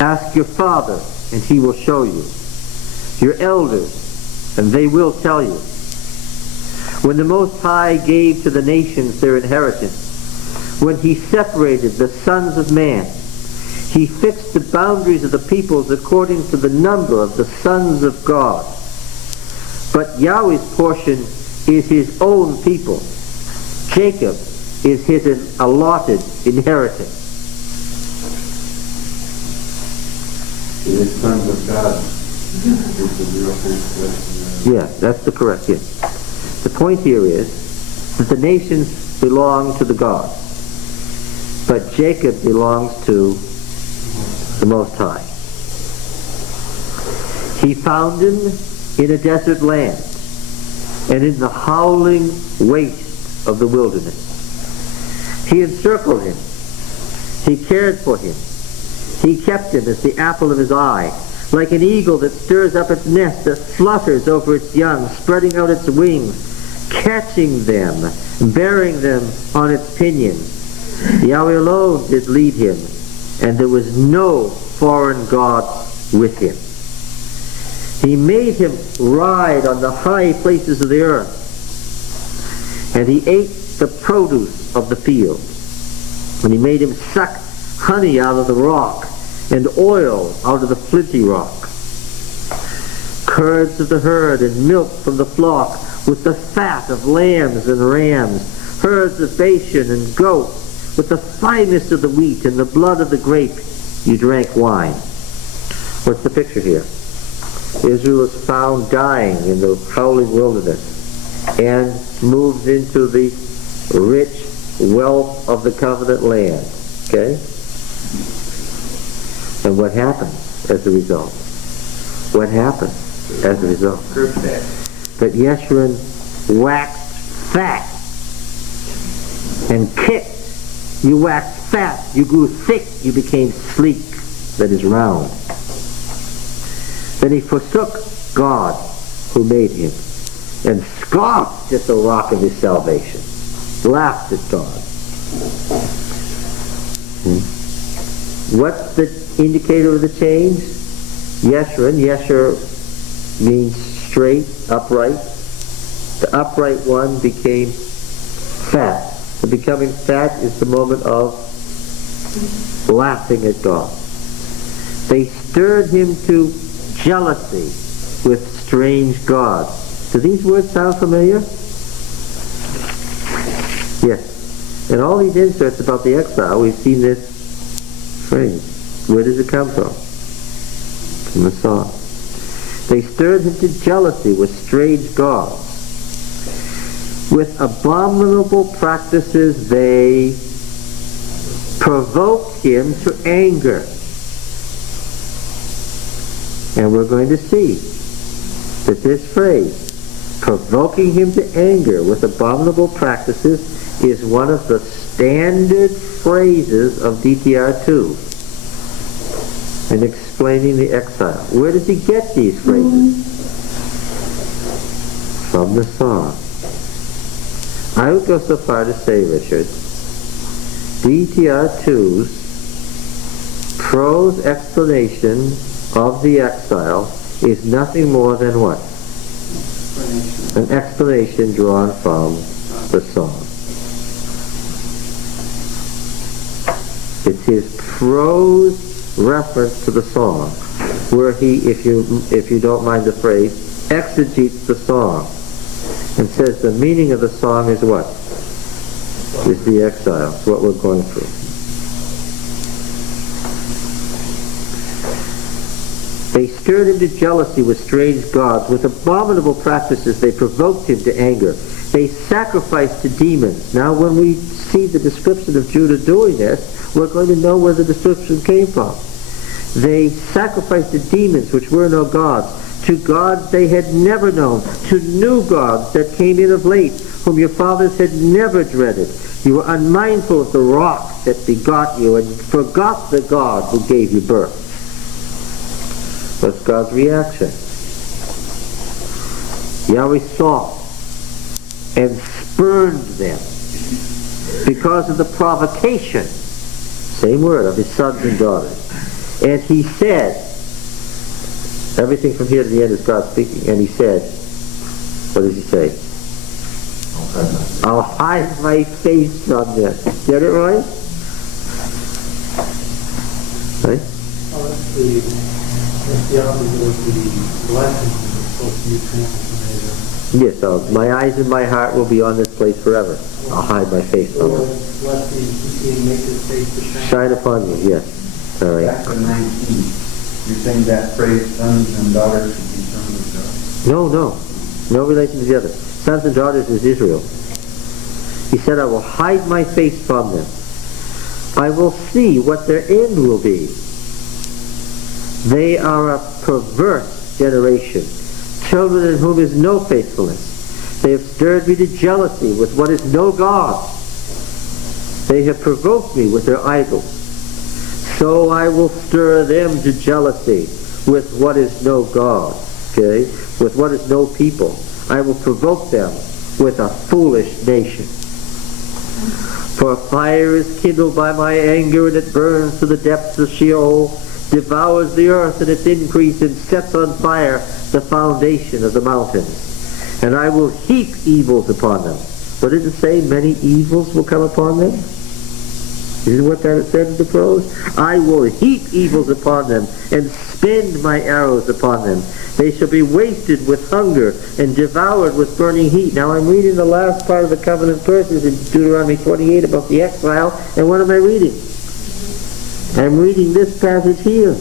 Ask your father, and he will show you. Your elders, and they will tell you. When the Most High gave to the nations their inheritance, when he separated the sons of man, he fixed the boundaries of the peoples according to the number of the sons of God. But Yahweh's portion is his own people. Jacob is his allotted inheritance. The sons of God. Yeah, that's the correct, yes. The point here is that the nations belong to the God, but Jacob belongs to the Most High. He found him in a desert land and in the howling waste of the wilderness. He encircled him. He cared for him. He kept him as the apple of his eye, like an eagle that stirs up its nest, that flutters over its young, spreading out its wings, catching them, bearing them on its pinions. Yahweh alone did lead him, and there was no foreign god with him. He made him ride on the high places of the earth, and he ate the produce of the field. And he made him suck honey out of the rock, and oil out of the flinty rock. Curds of the herd and milk from the flock, with the fat of lambs and rams, herds of Bashan and goats, with the finest of the wheat and the blood of the grape, you drank wine. What's the picture here? Israel is found dying in the howling wilderness and moves into the rich wealth of the covenant land. Okay? And what happens as a result? What happened as a result? Group that. But Yeshurun waxed fat and kicked. You waxed fat, you grew thick, you became sleek, that is round. Then he forsook God who made him and scoffed at the rock of his salvation, laughed at God. What's the indicator of the change? Yeshurun. Yeshur means straight, upright. The upright one became fat. The becoming fat is the moment of laughing at God. They stirred him to jealousy with strange gods. Do these words sound familiar? Yes. In all these inserts about the exile, we've seen this phrase. Where does it come from? From the song. They stirred him to jealousy with strange gods. With abominable practices they provoked him to anger. And we're going to see that this phrase, provoking him to anger with abominable practices, is one of the standard phrases of DTR2 in explaining the exile. Where does he get these phrases? From the song. I would go so far to say, Richard, DTR2's prose explanation of the exile is nothing more than what? An explanation drawn from the song. It's his prose reference to the song, where he, if you don't mind the phrase, exegetes the song and says the meaning of the song is what? Is the exile. It's what we're going through. They stirred him to jealousy with strange gods. With abominable practices they provoked him to anger. They sacrificed to demons. Now when we see the description of Judah doing this, we're going to know where the description came from. They sacrificed to demons which were no gods, to gods they had never known, to new gods that came in of late, whom your fathers had never dreaded. You were unmindful of the rock that begot you, and forgot the God who gave you birth. What's God's reaction? Yahweh saw and spurned them because of the provocation, same word, of his sons and daughters. And he said, everything from here to the end is God speaking, and he said, what does he say? I'll hide my face from them. Get it right? Right? Oh, that's the opposite of the blessing that's supposed to be transformed. Yes, so my eyes and my heart will be on this place forever. I'll hide my face from them. Shine upon you, yes. All right. Back to 19. You're saying that phrase, sons and daughters, should be sons of God. No. No relation to the other. Sons and daughters is Israel. He said, I will hide my face from them. I will see what their end will be. They are a perverse generation, children in whom is no faithfulness. They have stirred me to jealousy with what is no God. They have provoked me with their idols. So I will stir them to jealousy with what is no God. Okay? With what is no people. I will provoke them with a foolish nation. For a fire is kindled by my anger, and it burns to the depths of Sheol, devours the earth and its increase, and sets on fire the foundation of the mountains. And I will heap evils upon them. What did it say? Many evils will come upon them? Isn't what that said in the prose? I will heap evils upon them and spend my arrows upon them. They shall be wasted with hunger and devoured with burning heat. Now I'm reading the last part of the covenant verses in Deuteronomy 28 about the exile, and what am I reading? I'm reading this passage here.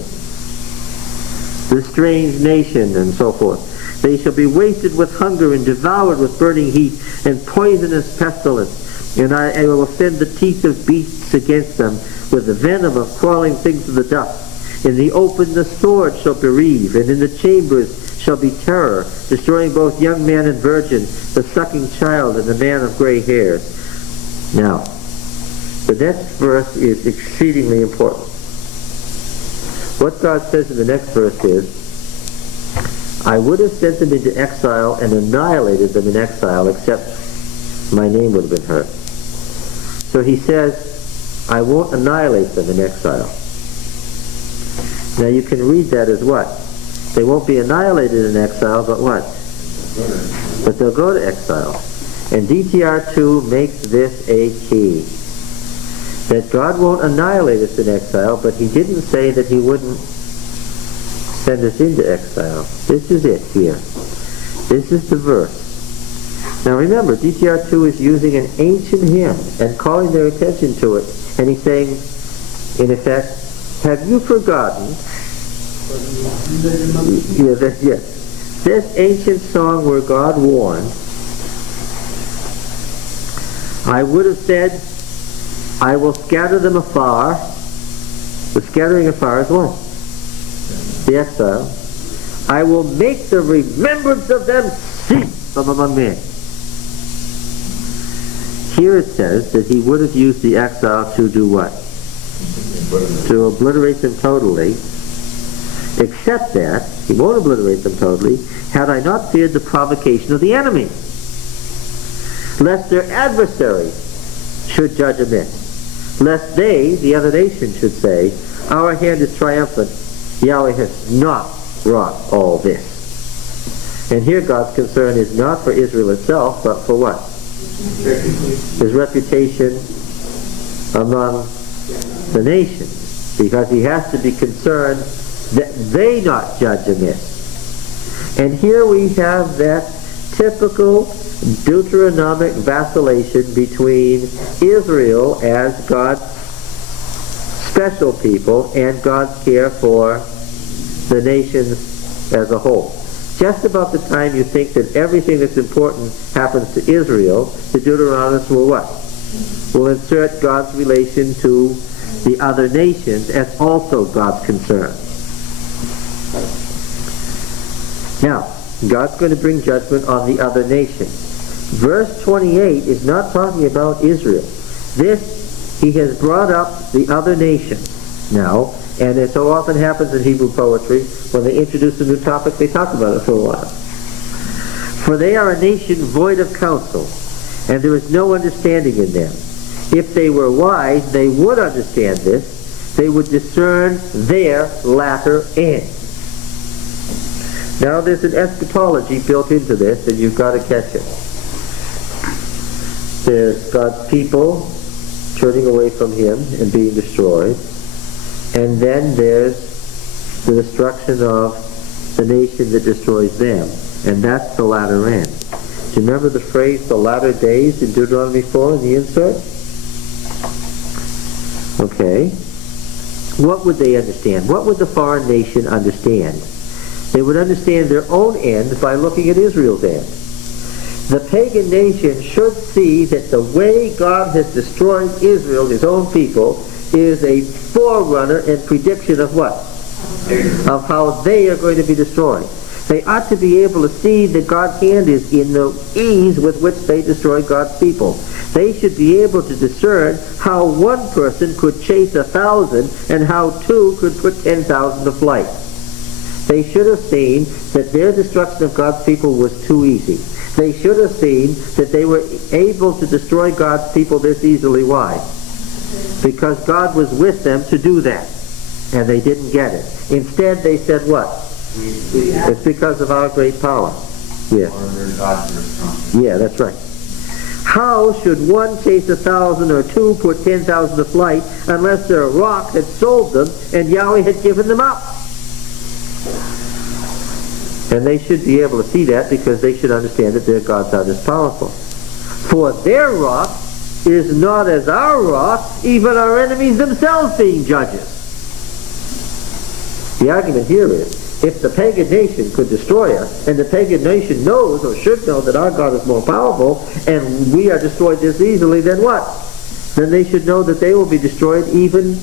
The strange nation and so forth. They shall be wasted with hunger and devoured with burning heat and poisonous pestilence. And I will send the teeth of beasts against them with the venom of crawling things of the dust. In the open the sword shall bereave, and in the chambers shall be terror, destroying both young man and virgin, the sucking child and the man of gray hairs. Now, the next verse is exceedingly important. What God says in the next verse is, I would have sent them into exile and annihilated them in exile, except my name would have been hurt. So he says, I won't annihilate them in exile. Now you can read that as what? They won't be annihilated in exile, but what? But they'll go to exile. And DTR2 makes this a key. That God won't annihilate us in exile, but he didn't say that he wouldn't send us into exile. This is it here. This is the verse. Now remember, DTR2 is using an ancient hymn and calling their attention to it. And he's saying, in effect, have you forgotten? Yes. This ancient song where God warned, I would have said, I will scatter them afar. The scattering afar is what? The exile. I will make the remembrance of them cease from among men. Here it says that he would have used the exile to do what? To obliterate them totally. Except that, he won't obliterate them totally, had I not feared the provocation of the enemy, lest their adversaries should judge amiss, lest they, the other nation, should say, our hand is triumphant, Yahweh has not wrought all this. And here God's concern is not for Israel itself, but for what? His reputation among the nations, because he has to be concerned that they not judge amiss. And here we have that typical Deuteronomic vacillation between Israel as God's special people and God's care for the nations as a whole. Just about the time you think that everything that's important happens to Israel, the Deuteronomists will what? Will insert God's relation to the other nations as also God's concern. Now, God's going to bring judgment on the other nations. Verse 28 is not talking about Israel. This, he has brought up the other nations now, and it so often happens in Hebrew poetry, when they introduce a new topic, they talk about it for a while. For they are a nation void of counsel, and there is no understanding in them. If they were wise, they would understand this. They would discern their latter end. Now there's an eschatology built into this, and you've got to catch it. There's God's people turning away from him and being destroyed. And then there's the destruction of the nation that destroys them. And that's the latter end. Do you remember the phrase, the latter days, in Deuteronomy 4 in the insert? Okay. What would they understand? What would the foreign nation understand? They would understand their own end by looking at Israel's end. The pagan nation should see that the way God has destroyed Israel, his own people, is a forerunner and prediction of what? Of how they are going to be destroyed. They ought to be able to see that God's hand is in the ease with which they destroy God's people. They should be able to discern how one person could chase 1,000 and how two could put 10,000 to flight. They should have seen that their destruction of God's people was too easy. They should have seen that they were able to destroy God's people this easily. Why? Because God was with them to do that. And they didn't get it. Instead, they said what? It's because of our great power. Yes. Yeah, that's right. How should one chase 1,000 or two put 10,000 to flight unless their rock had sold them and Yahweh had given them up? And they should be able to see that because they should understand that their gods are as powerful. For their rock is not as our rock, even our enemies themselves being judges. The argument here is, if the pagan nation could destroy us, and the pagan nation knows or should know that our God is more powerful, and we are destroyed this easily, then what? Then they should know that they will be destroyed even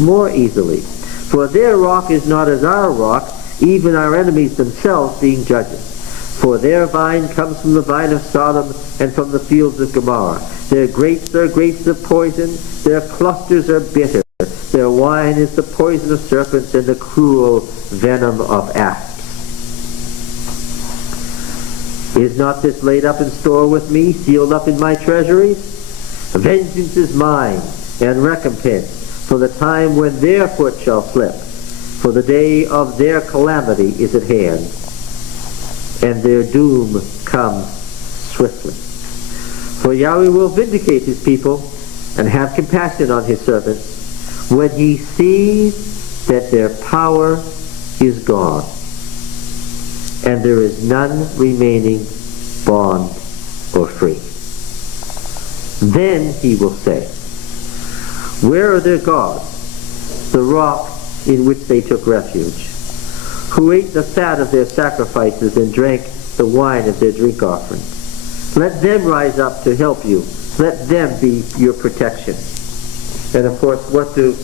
more easily. For their rock is not as our rock, even our enemies themselves being judges. For their vine comes from the vine of Sodom and from the fields of Gomorrah. Their grapes are grapes of poison, their clusters are bitter. Their wine is the poison of serpents and the cruel venom of asps. Is not this laid up in store with me, sealed up in my treasuries? Vengeance is mine, and recompense, for the time when their foot shall slip. For the day of their calamity is at hand, and their doom comes swiftly. For Yahweh will vindicate his people, and have compassion on his servants, when he sees that their power is gone, and there is none remaining bond or free. Then he will say, where are their gods, the rock in which they took refuge, who ate the fat of their sacrifices and drank the wine of their drink offerings? Let them rise up to help you. Let them be your protection. And of course, what do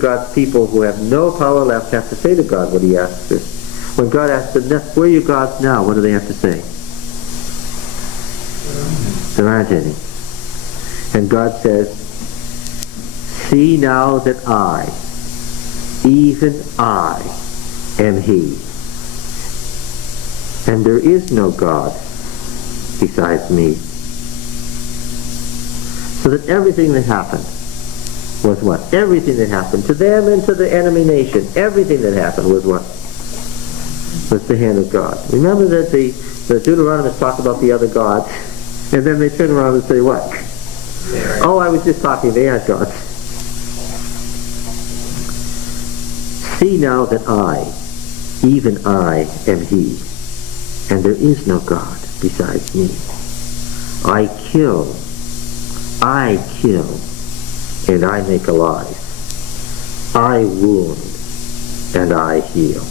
God's people who have no power left have to say to God when he asks this? When God asks them, where are your gods now? What do they have to say? There aren't any. And God says, see now that I, even I, am he. And there is no God besides me. So that everything that happened was what? Everything that happened to them and to the enemy nation, everything that happened was what? Was the hand of God. Remember that the Deuteronomists talk about the other gods, and then they turn around and say what? Oh, I was just talking, they aren't gods. See now that I, even I, am he, and there is no God besides me. I kill, and I make alive. I wound, and I heal.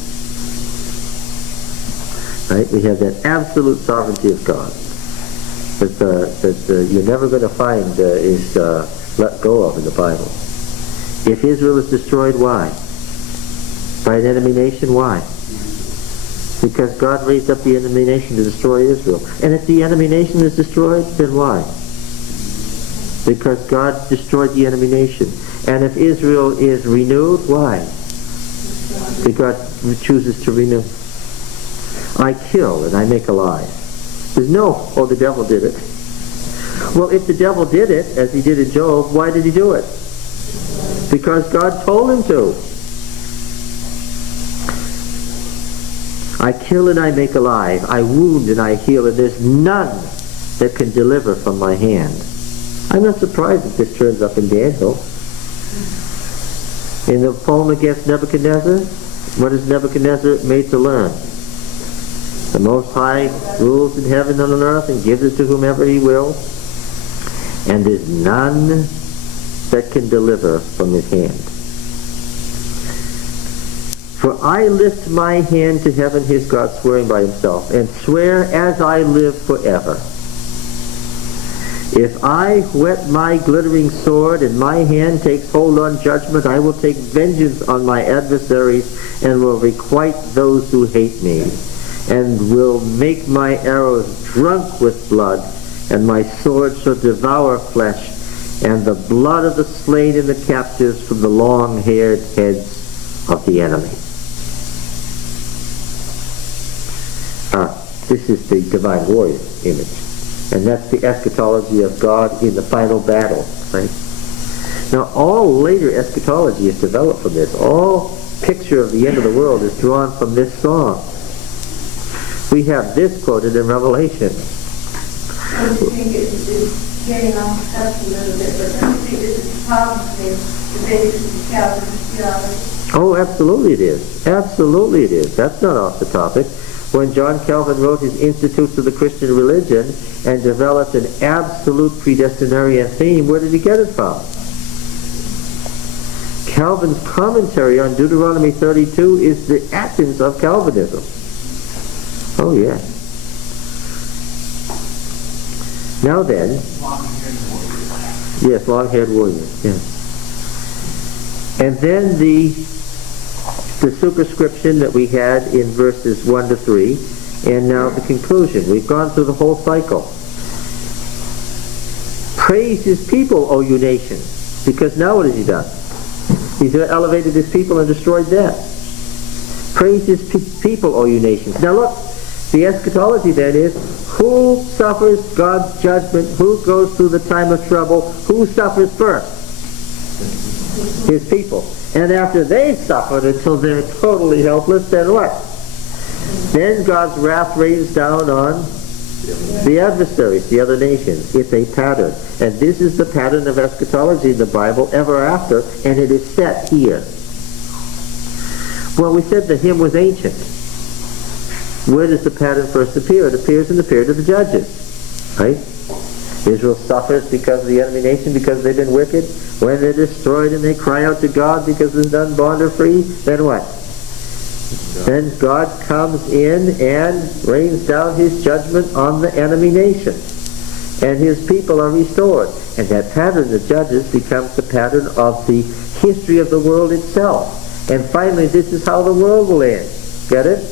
Right? We have that absolute sovereignty of God that you're never going to find is let go of in the Bible. If Israel is destroyed, why? By an enemy nation, why? Because God raised up the enemy nation to destroy Israel. And if the enemy nation is destroyed, then why? Because God destroyed the enemy nation. And if Israel is renewed, why? Because God chooses to renew. I kill and I make alive. There's no, oh, the devil did it. Well, if the devil did it, as he did in Job, why did he do it? Because God told him to. I kill and I make alive. I wound and I heal, and there's none that can deliver from my hand. I'm not surprised if this turns up in Daniel. In the poem against Nebuchadnezzar, what is Nebuchadnezzar made to learn? The Most High rules in heaven and on earth and gives it to whomever he will. And there's none that can deliver from his hand. For I lift my hand to heaven, his God, swearing by himself, and swear as I live forever. If I whet my glittering sword and my hand takes hold on judgment, I will take vengeance on my adversaries and will requite those who hate me, and will make my arrows drunk with blood, and my sword shall devour flesh, and the blood of the slain and the captives from the long-haired heads of the enemy. This is the divine warrior image. And that's the eschatology of God in the final battle. Right? Now, all later eschatology is developed from this. All picture of the end of the world is drawn from this song. We have this quoted in Revelation. I think it's getting off the subject a little bit, but I think this is the problem with the basis of Calvinist theology. Oh, absolutely it is. Absolutely it is. That's not off the topic. When John Calvin wrote his Institutes of the Christian Religion and developed an absolute predestinarian theme, where did he get it from? Calvin's commentary on Deuteronomy 32 is the Athens of Calvinism. Oh, yeah. Now then, yes, long-haired warrior, yes. And then the the superscription that we had in verses 1 to 3, and now the conclusion. We've gone through the whole cycle. Praise his people, O you nations, because now what has he done? He's elevated his people and destroyed them. Praise his people, O you nations. Now look, the eschatology then is, who suffers God's judgment? Who goes through the time of trouble? Who suffers first? His people. And after they've suffered until they're totally helpless, then what? Then God's wrath rains down on the adversaries, the other nations. It's a pattern. And this is the pattern of eschatology in the Bible ever after, and it is set here. Well, we said the hymn was ancient. Where does the pattern first appear? It appears in the period of the Judges. Right? Israel suffers because of the enemy nation, because they've been wicked. When they're destroyed and they cry out to God because they're done bond or free, then what? Then God comes in and rains down his judgment on the enemy nation. And his people are restored. And that pattern of Judges becomes the pattern of the history of the world itself. And finally, this is how the world will end. Get it?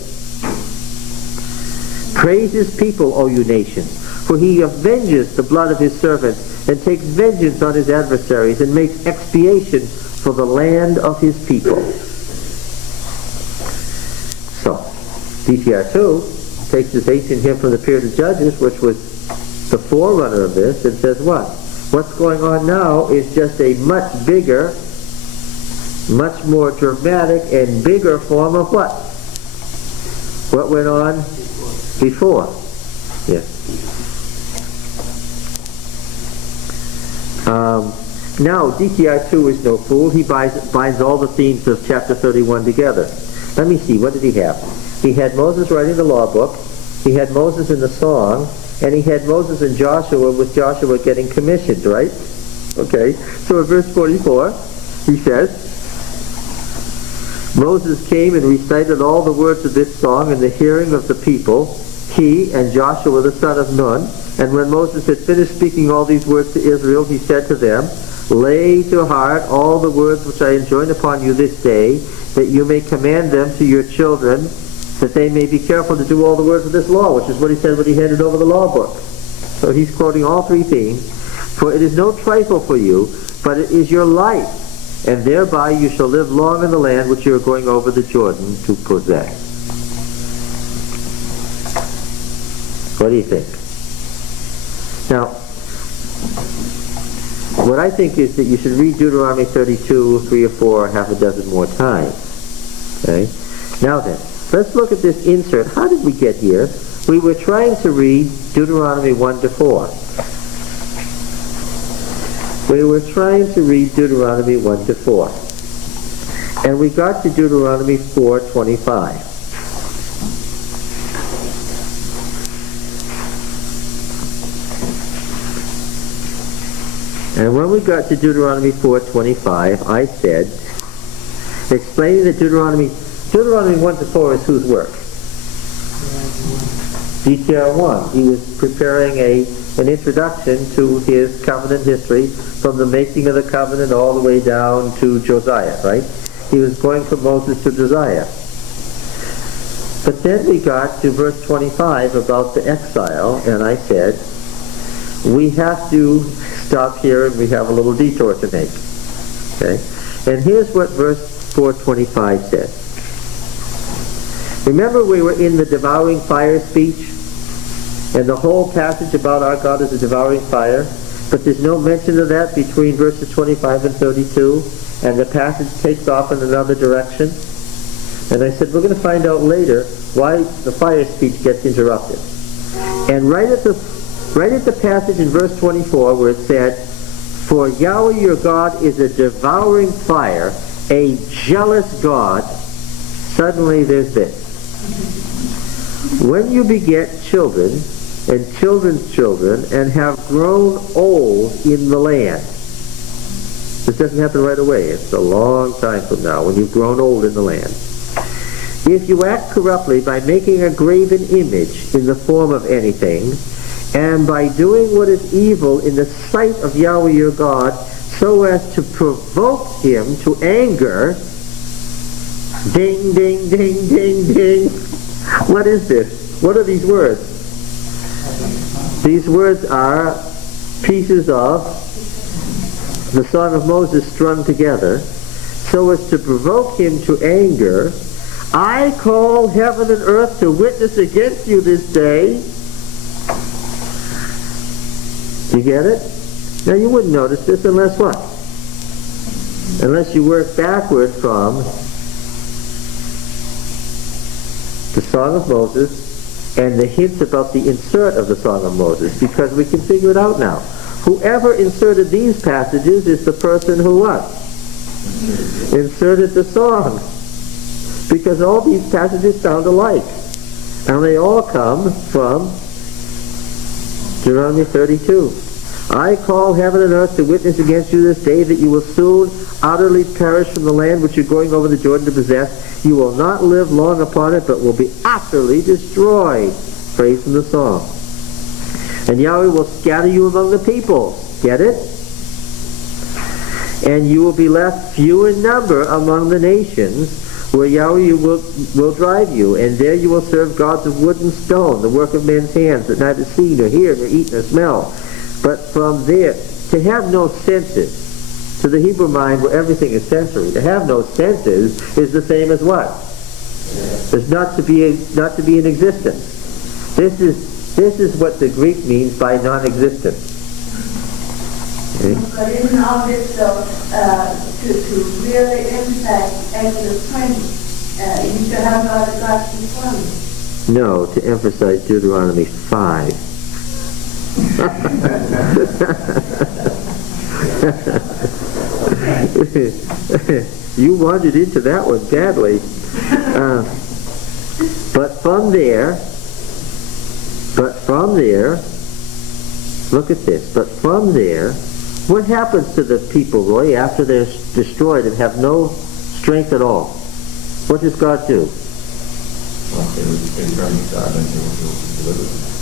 Praise his people, O you nations, for he avenges the blood of his servants and takes vengeance on his adversaries and makes expiation for the land of his people. So, DTR2 takes this ancient hymn from the period of Judges, which was the forerunner of this, and says what? What's going on now is just a much bigger, much more dramatic and bigger form of what? What went on before. Yes. Now, DTR2 is no fool. He binds all the themes of chapter 31 together. Let me see, what did he have? He had Moses writing the law book, he had Moses in the song, and he had Moses and Joshua, with Joshua getting commissioned, right? Okay, so in verse 44, he says, Moses came and recited all the words of this song in the hearing of the people, he and Joshua the son of Nun. And when Moses had finished speaking all these words to Israel, he said to them, lay to heart all the words which I enjoin upon you this day, that you may command them to your children, that they may be careful to do all the words of this law, which is what he said when he handed over the law book. So he's quoting all three themes. For it is no trifle for you, but it is your life, and thereby you shall live long in the land which you are going over the Jordan to possess. What do you think? Now, what I think is that you should read Deuteronomy 32, 3 or 4, half a dozen more times. Okay? Now then, let's look at this insert. How did we get here? We were trying to read Deuteronomy 1 to 4. We were trying to read Deuteronomy 1 to 4. And we got to Deuteronomy 4:25. And when we got to Deuteronomy 4:25, I said, explaining that Deuteronomy 1 to 4 is whose work? DTR 1. He was preparing an introduction to his covenant history from the making of the covenant all the way down to Josiah, right? He was going from Moses to Josiah. But then we got to verse 25 about the exile, and I said, we have to stop here and we have a little detour to make. Okay? And here's what verse 4:25 says. Remember we were in the devouring fire speech? And the whole passage about our God is a devouring fire? But there's no mention of that between verses 25 and 32, and the passage takes off in another direction. And I said, we're going to find out later why the fire speech gets interrupted. And right at the passage in verse 24 where it said, for Yahweh your God is a devouring fire, a jealous God, suddenly there's this. When you beget children and children's children and have grown old in the land. This doesn't happen right away. It's a long time from now when you've grown old in the land. If you act corruptly by making a graven image in the form of anything, and by doing what is evil in the sight of Yahweh your God, so as to provoke him to anger, Ding, ding, ding, ding, ding. What is this? What are these words? These words are pieces of the Song of Moses strung together so as to provoke him to anger. I call heaven and earth to witness against you this day. You get it? Now you wouldn't notice this unless what? Unless you work backward from the Song of Moses and the hints about the insert of the Song of Moses, because we can figure it out now. Whoever inserted these passages is the person who what? Inserted the song. Because all these passages sound alike. And they all come from Deuteronomy 32. I call heaven and earth to witness against you this day that you will soon utterly perish from the land which you're going over the Jordan to possess. You will not live long upon it, but will be utterly destroyed. Praise from the song. And Yahweh will scatter you among the people. Get it? And you will be left few in number among the nations, where Yahweh will drive you, and there you will serve gods of wood and stone, the work of men's hands, that neither see nor hear nor eat nor smell. But from there, to have no senses, to the Hebrew mind where everything is sensory, to have no senses is the same as what? It's not to be in existence. This is what the Greek means by non-existent. Okay? But isn't all this though, to really emphasize Exodus 20, you should have all the gods before me? No, to emphasize Deuteronomy 5. You wandered into that one badly. But from there, look at this. But from there, what happens to the people, Roy, after they're destroyed and have no strength at all? What does God do?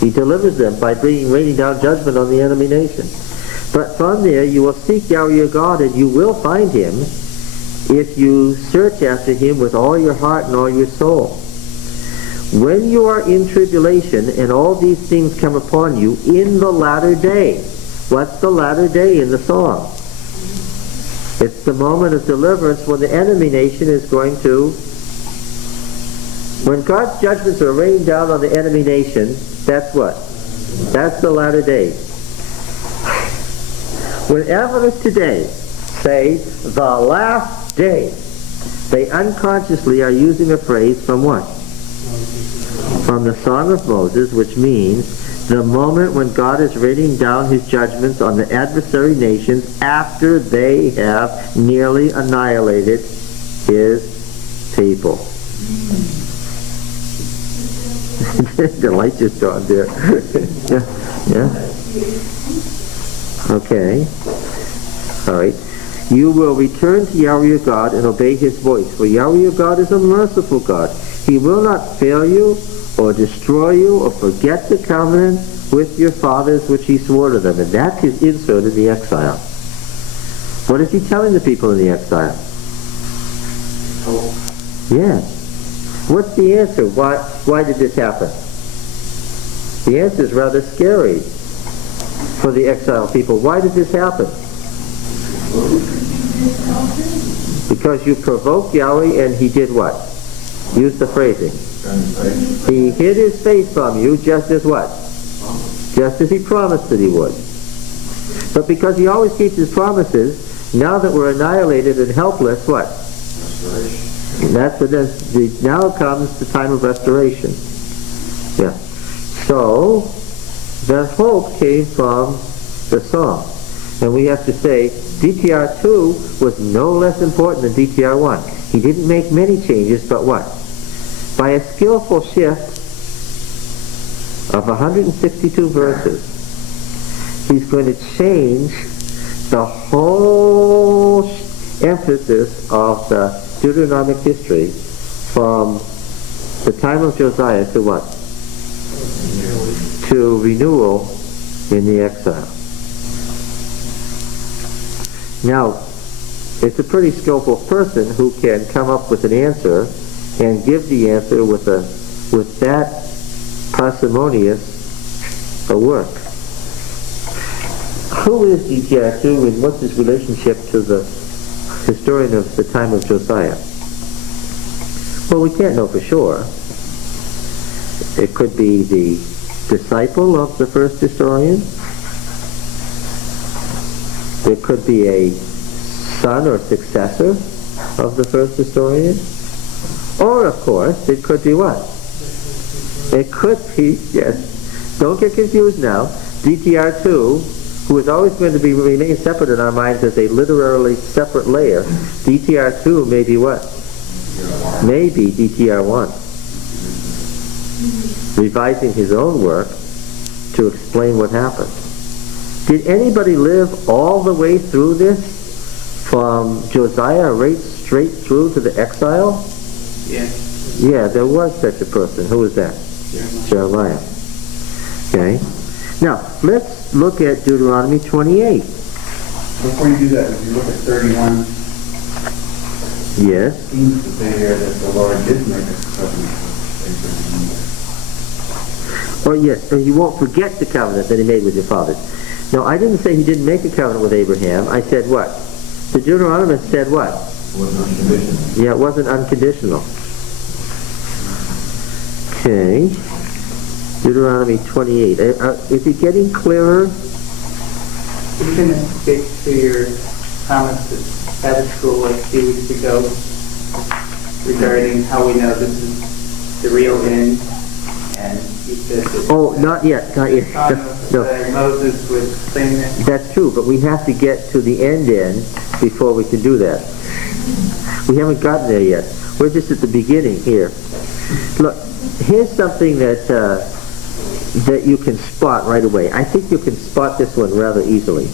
He delivers them by raining down judgment on the enemy nation. But from there you will seek Yahweh your God, and you will find him if you search after him with all your heart and all your soul. When you are in tribulation and all these things come upon you in the latter day. What's the latter day in the song? It's the moment of deliverance when the enemy nation is going to... When God's judgments are rained down on the enemy nation, that's what? That's the latter day. When Adventists today say, the last day, they unconsciously are using a phrase from what? From the Song of Moses, which means the moment when God is raining down his judgments on the adversary nations after they have nearly annihilated his people. The light just dawned there. Yeah? Okay. All right. You will return to Yahweh your God and obey his voice, for Yahweh your God is a merciful God. He will not fail you or destroy you or forget the covenant with your fathers which he swore to them. And that is inserted in the exile. What is he telling the people in the exile? Yes. What's the answer? Why did this happen? The answer is rather scary for the exiled people. Why did this happen? Because you provoked Yahweh and he did what? Use the phrasing. He hid his face from you just as what? Just as he promised that he would. But because he always keeps his promises, now that we're annihilated and helpless, what? And now comes the time of restoration. Yeah. So, the hope came from the song. And we have to say, DTR 2 was no less important than DTR 1. He didn't make many changes, but what? By a skillful shift of 162 verses, he's going to change the whole emphasis of the Deuteronomic history from the time of Josiah to what? To renewal in the exile. Now, It's a pretty skillful person who can come up with an answer and give the answer with that parsimonious a work. Who is DTR2 and what's his relationship to the historian of the time of Josiah? Well, we can't know for sure. It could be the disciple of the first historian. It could be a son or successor of the first historian. Or, of course, it could be what? It could be, yes. Don't get confused now. DTR2, who is always going to remain separate in our minds as a literarily separate layer, DTR2 may be what? Maybe DTR1. Revising his own work to explain what happened. Did anybody live all the way through this? From Josiah right straight through to the exile? Yes. Yeah, there was such a person. Who was that? Jeremiah. Okay. Now, let's look at Deuteronomy 28. Before you do that, if you look at 31, Yes. it seems to say here that the Lord did make a covenant with Abraham. Oh, yes. So you won't forget the covenant that he made with your fathers. No, I didn't say he didn't make a covenant with Abraham. I said what? The Deuteronomist said what? It wasn't unconditional. Yeah, it wasn't unconditional. Okay. Deuteronomy 28. Is it getting clearer? You can speak to your comments at school like a few weeks ago regarding how we know this is the real end, and you said that Oh, not yet. Not yet. No. Moses would sing that. That's true, but we have to get to the end before we can do that. We haven't gotten there yet. We're just at the beginning here. Look, here's something that you can spot right away. I think you can spot this one rather easily.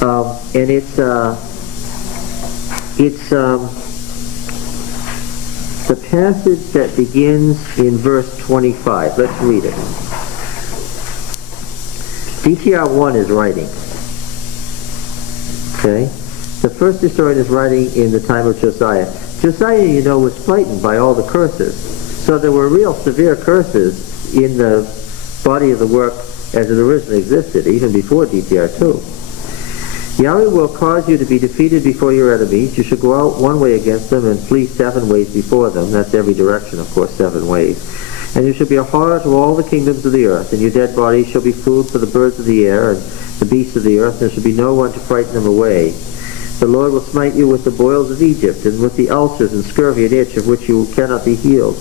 And it's the passage that begins in verse 25. Let's read it. DTR1 is writing. Okay? The first historian is writing in the time of Josiah. Josiah, you know, was frightened by all the curses. So there were real severe curses in the body of the work as it originally existed, even before DTR2. Yahweh will cause you to be defeated before your enemies. You shall go out one way against them and flee 7 ways before them. That's every direction, of course, 7 ways. And you shall be a horror to all the kingdoms of the earth, and your dead bodies shall be food for the birds of the air and the beasts of the earth, and there shall be no one to frighten them away. The Lord will smite you with the boils of Egypt, and with the ulcers and scurvy and itch of which you cannot be healed.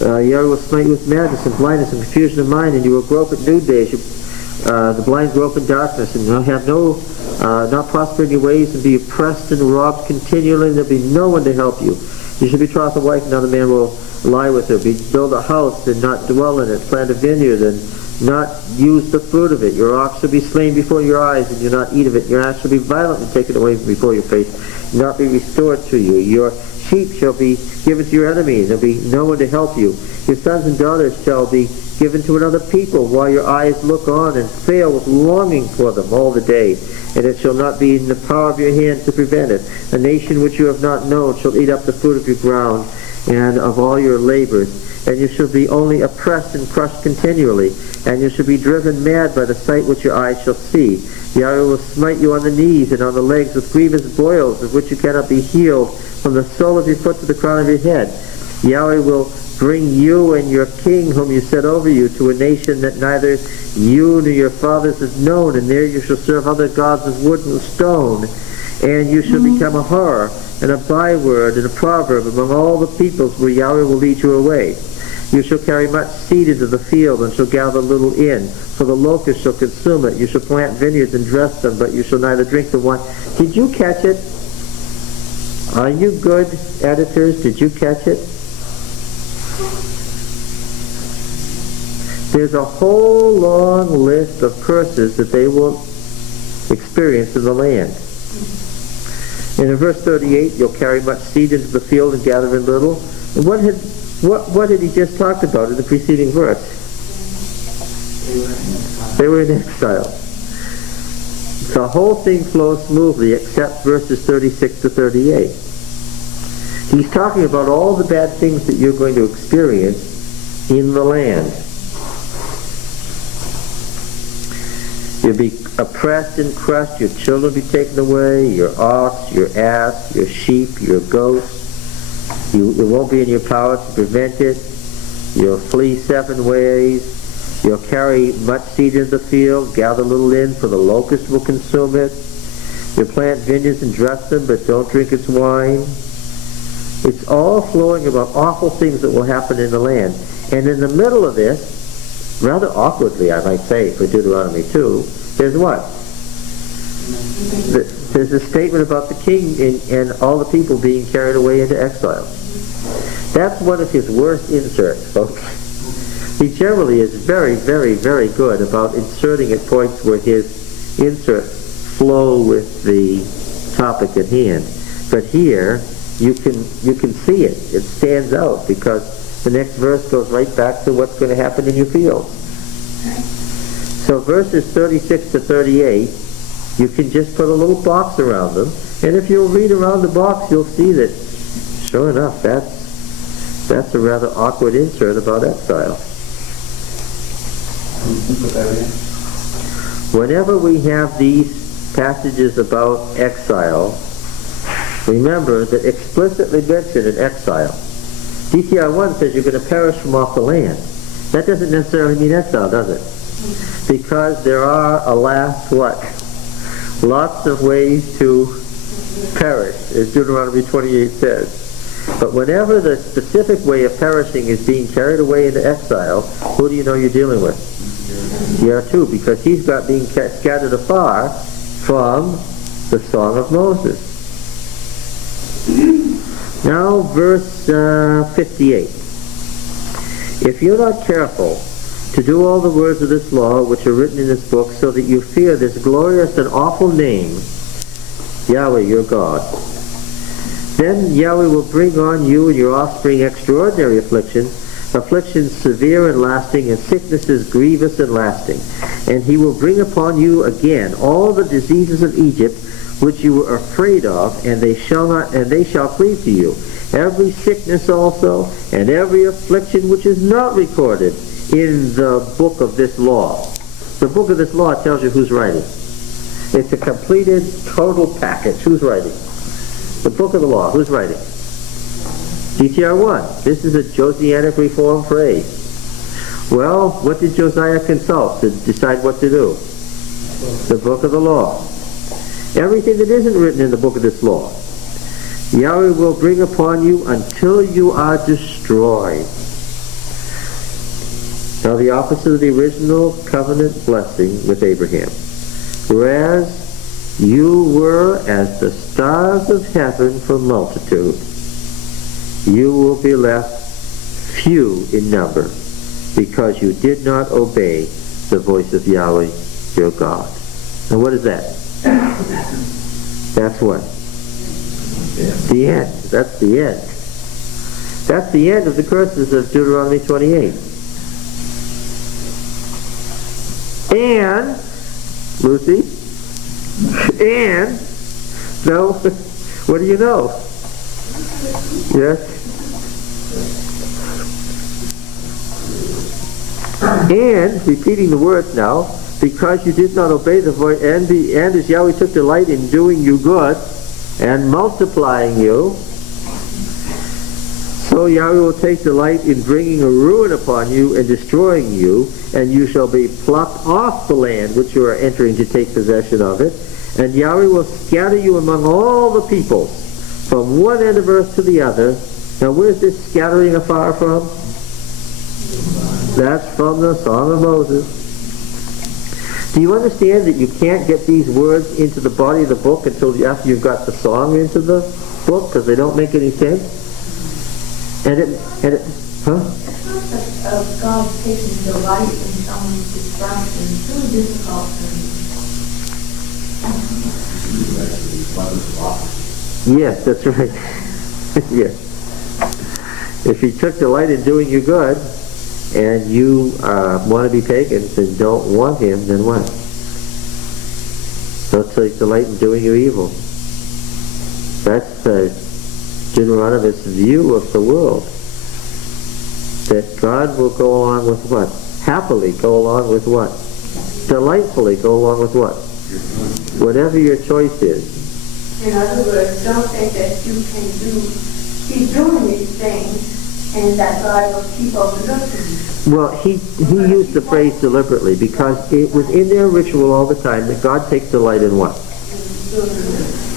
Yahweh will smite you with madness and blindness and confusion of mind, and you will grope at noonday. The blind grope in darkness, and you'll have not prosper in your ways, and be oppressed and robbed continually, and there'll be no one to help you. You shall betroth a wife, and another man will lie with her. Build a house and not dwell in it. Plant a vineyard and not use the fruit of it. Your ox shall be slain before your eyes, and you not eat of it. Your ass shall be violently taken away from before your face, and not be restored to you. Your sheep shall be given to your enemies. There'll be no one to help you. Your sons and daughters shall be given to another people, while your eyes look on and fail with longing for them all the day. And it shall not be in the power of your hand to prevent it. A nation which you have not known shall eat up the fruit of your ground and of all your labors. And you shall be only oppressed and crushed continually. And you shall be driven mad by the sight which your eyes shall see. Yahweh will smite you on the knees and on the legs with grievous boils, of which you cannot be healed, from the sole of your foot to the crown of your head. Yahweh will bring you and your king whom you set over you to a nation that neither you nor your fathers have known, and there you shall serve other gods of wood and stone, and you shall become a horror and a byword and a proverb among all the peoples where Yahweh will lead you away. You shall carry much seed into the field, and shall gather little in, for the locust shall consume it. You shall plant vineyards and dress them, but you shall neither drink the wine. Did you catch it? Are you good editors? Did you catch it? There's a whole long list of curses that they will experience in the land. And in verse 38, you'll carry much seed into the field and gather in little. And what had he just talked about in the preceding verse? They were in exile. The whole thing flows smoothly except verses 36 to 38. He's talking about all the bad things that you're going to experience in the land. You'll be oppressed and crushed, your children will be taken away, your ox, your ass, your sheep, your goats. It won't be in your power to prevent it. You'll flee 7 ways. You'll carry much seed in the field, gather little in, for the locust will consume it. You'll plant vineyards and dress them, but don't drink its wine. It's all flowing about awful things that will happen in the land. And in the middle of this, rather awkwardly I might say for Deuteronomy 2, there's what? There's a statement about the king and all the people being carried away into exile. That's one of his worst inserts, folks. He generally is very, very, very good about inserting at points where his inserts flow with the topic at hand. But here, you can see it. It stands out because the next verse goes right back to what's going to happen in your fields. So verses 36 to 38, you can just put a little box around them, and if you'll read around the box, you'll see that, sure enough, that's a rather awkward insert about exile. Whenever we have these passages about exile, remember that explicitly mentioned in exile. DTR 1 says you're going to perish from off the land. That doesn't necessarily mean exile, does it? Because there are, alas, what? Lots of ways to perish, as Deuteronomy 28 says. But whenever the specific way of perishing is being carried away into exile, who do you know you're dealing with? TR2, because he's got being scattered afar from the Song of Moses. Now, verse 58. If you're not careful to do all the words of this law which are written in this book, so that you fear this glorious and awful name, Yahweh your God, then Yahweh will bring on you and your offspring extraordinary afflictions severe and lasting, and sicknesses grievous and lasting. And he will bring upon you again all the diseases of Egypt which you were afraid of, and they shall cleave to you. Every sickness also, and every affliction which is not recorded in the book of this law. The book of this law tells you who's writing. It's a completed, total package. Who's writing? The book of the law. Who's writing? DTR 1. This is a Josianic reform phrase. Well, what did Josiah consult to decide what to do? The book of the law. Everything that isn't written in the book of this law, Yahweh will bring upon you until you are destroyed. Now the opposite of the original covenant blessing with Abraham. Whereas you were as the stars of heaven for multitude, you will be left few in number, because you did not obey the voice of Yahweh your God. And what is that? That's what? The end. That's the end. That's the end of the curses of Deuteronomy 28. And, Lucy, and, no, what do you know? Yes? And, repeating the words now, because you did not obey the voice, and as Yahweh took delight in doing you good and multiplying you, so Yahweh will take delight in bringing a ruin upon you and destroying you, and you shall be plucked off the land which you are entering to take possession of it, and Yahweh will scatter you among all the peoples, from one end of earth to the other. Now where's this scattering afar from? That's from the Song of Moses. Do you understand that you can't get these words into the body of the book until after you've got the song into the book, because they don't make any sense? And it, huh? The concept of God taking delight in someone's destruction is really difficult for me. Yes, that's right. Yes. If he took delight in doing you good, and you want to be pagans and don't want him, then what? Don't take delight in doing your evil. That's the Deuteronomy's view of the world. That God will go along with what? Happily go along with what? Delightfully go along with what? Whatever your choice is. In other words, don't think that you can keep doing these things and that God will keep overlooking you. Well, he used the phrase deliberately because it was in their ritual all the time that God takes delight in what?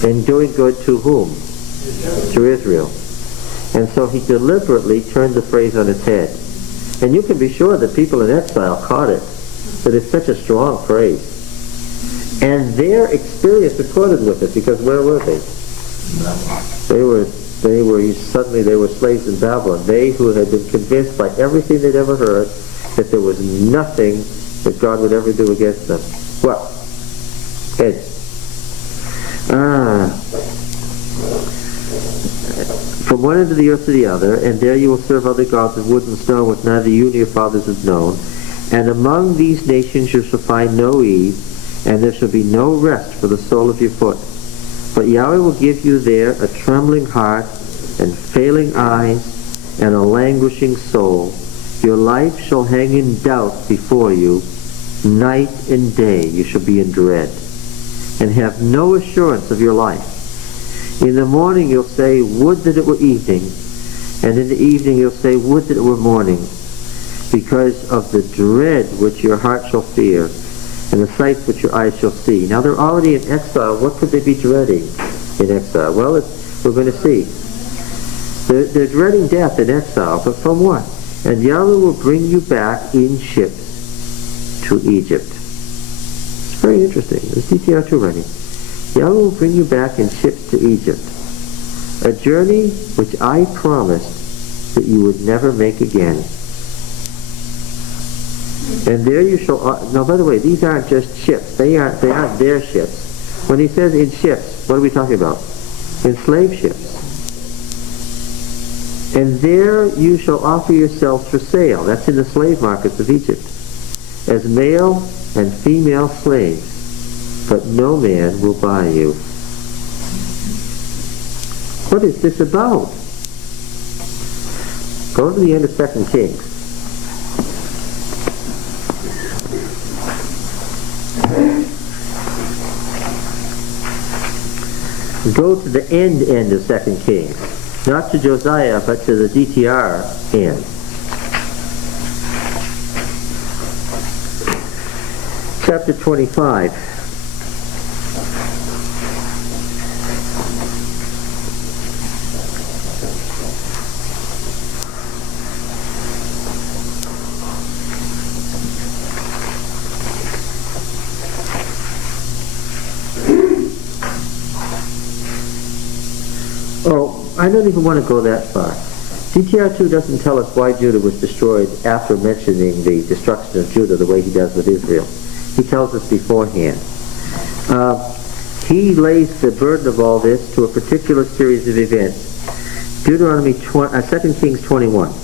In doing good to whom? To Israel. And so he deliberately turned the phrase on its head. And you can be sure that people in exile caught it, that it's such a strong phrase. And their experience accorded with it, because where were they? Suddenly they were slaves in Babylon. They who had been convinced by everything they'd ever heard that there was nothing that God would ever do against them. Well, Ed. From one end of the earth to the other, and there you will serve other gods of wood and stone which neither you nor your fathers have known. And among these nations you shall find no ease, and there shall be no rest for the sole of your foot. But Yahweh will give you there a trembling heart, and failing eyes, and a languishing soul. Your life shall hang in doubt before you. Night and day you shall be in dread, and have no assurance of your life. In the morning you'll say, would that it were evening, and in the evening you'll say, would that it were morning, because of the dread which your heart shall fear, and the sights which your eyes shall see. Now they're already in exile. What could they be dreading in exile? Well, we're going to see. They're dreading death in exile, but from what? And Yahweh will bring you back in ships to Egypt. It's very interesting. There's DTR2 ready. Yahweh will bring you back in ships to Egypt. A journey which I promised that you would never make again. And there you shall... Now, by the way, these aren't just ships. They aren't their ships. When he says in ships, what are we talking about? In slave ships. And there you shall offer yourselves for sale. That's in the slave markets of Egypt. As male and female slaves. But no man will buy you. What is this about? Go to the end of 2 Kings. Go to the end of 2 Kings. Not to Josiah, but to the DTR end. Chapter 25. I don't even want to go that far. DTR2 doesn't tell us why Judah was destroyed after mentioning the destruction of Judah the way he does with Israel. He tells us beforehand. He lays the burden of all this to a particular series of events. 2 Kings 21.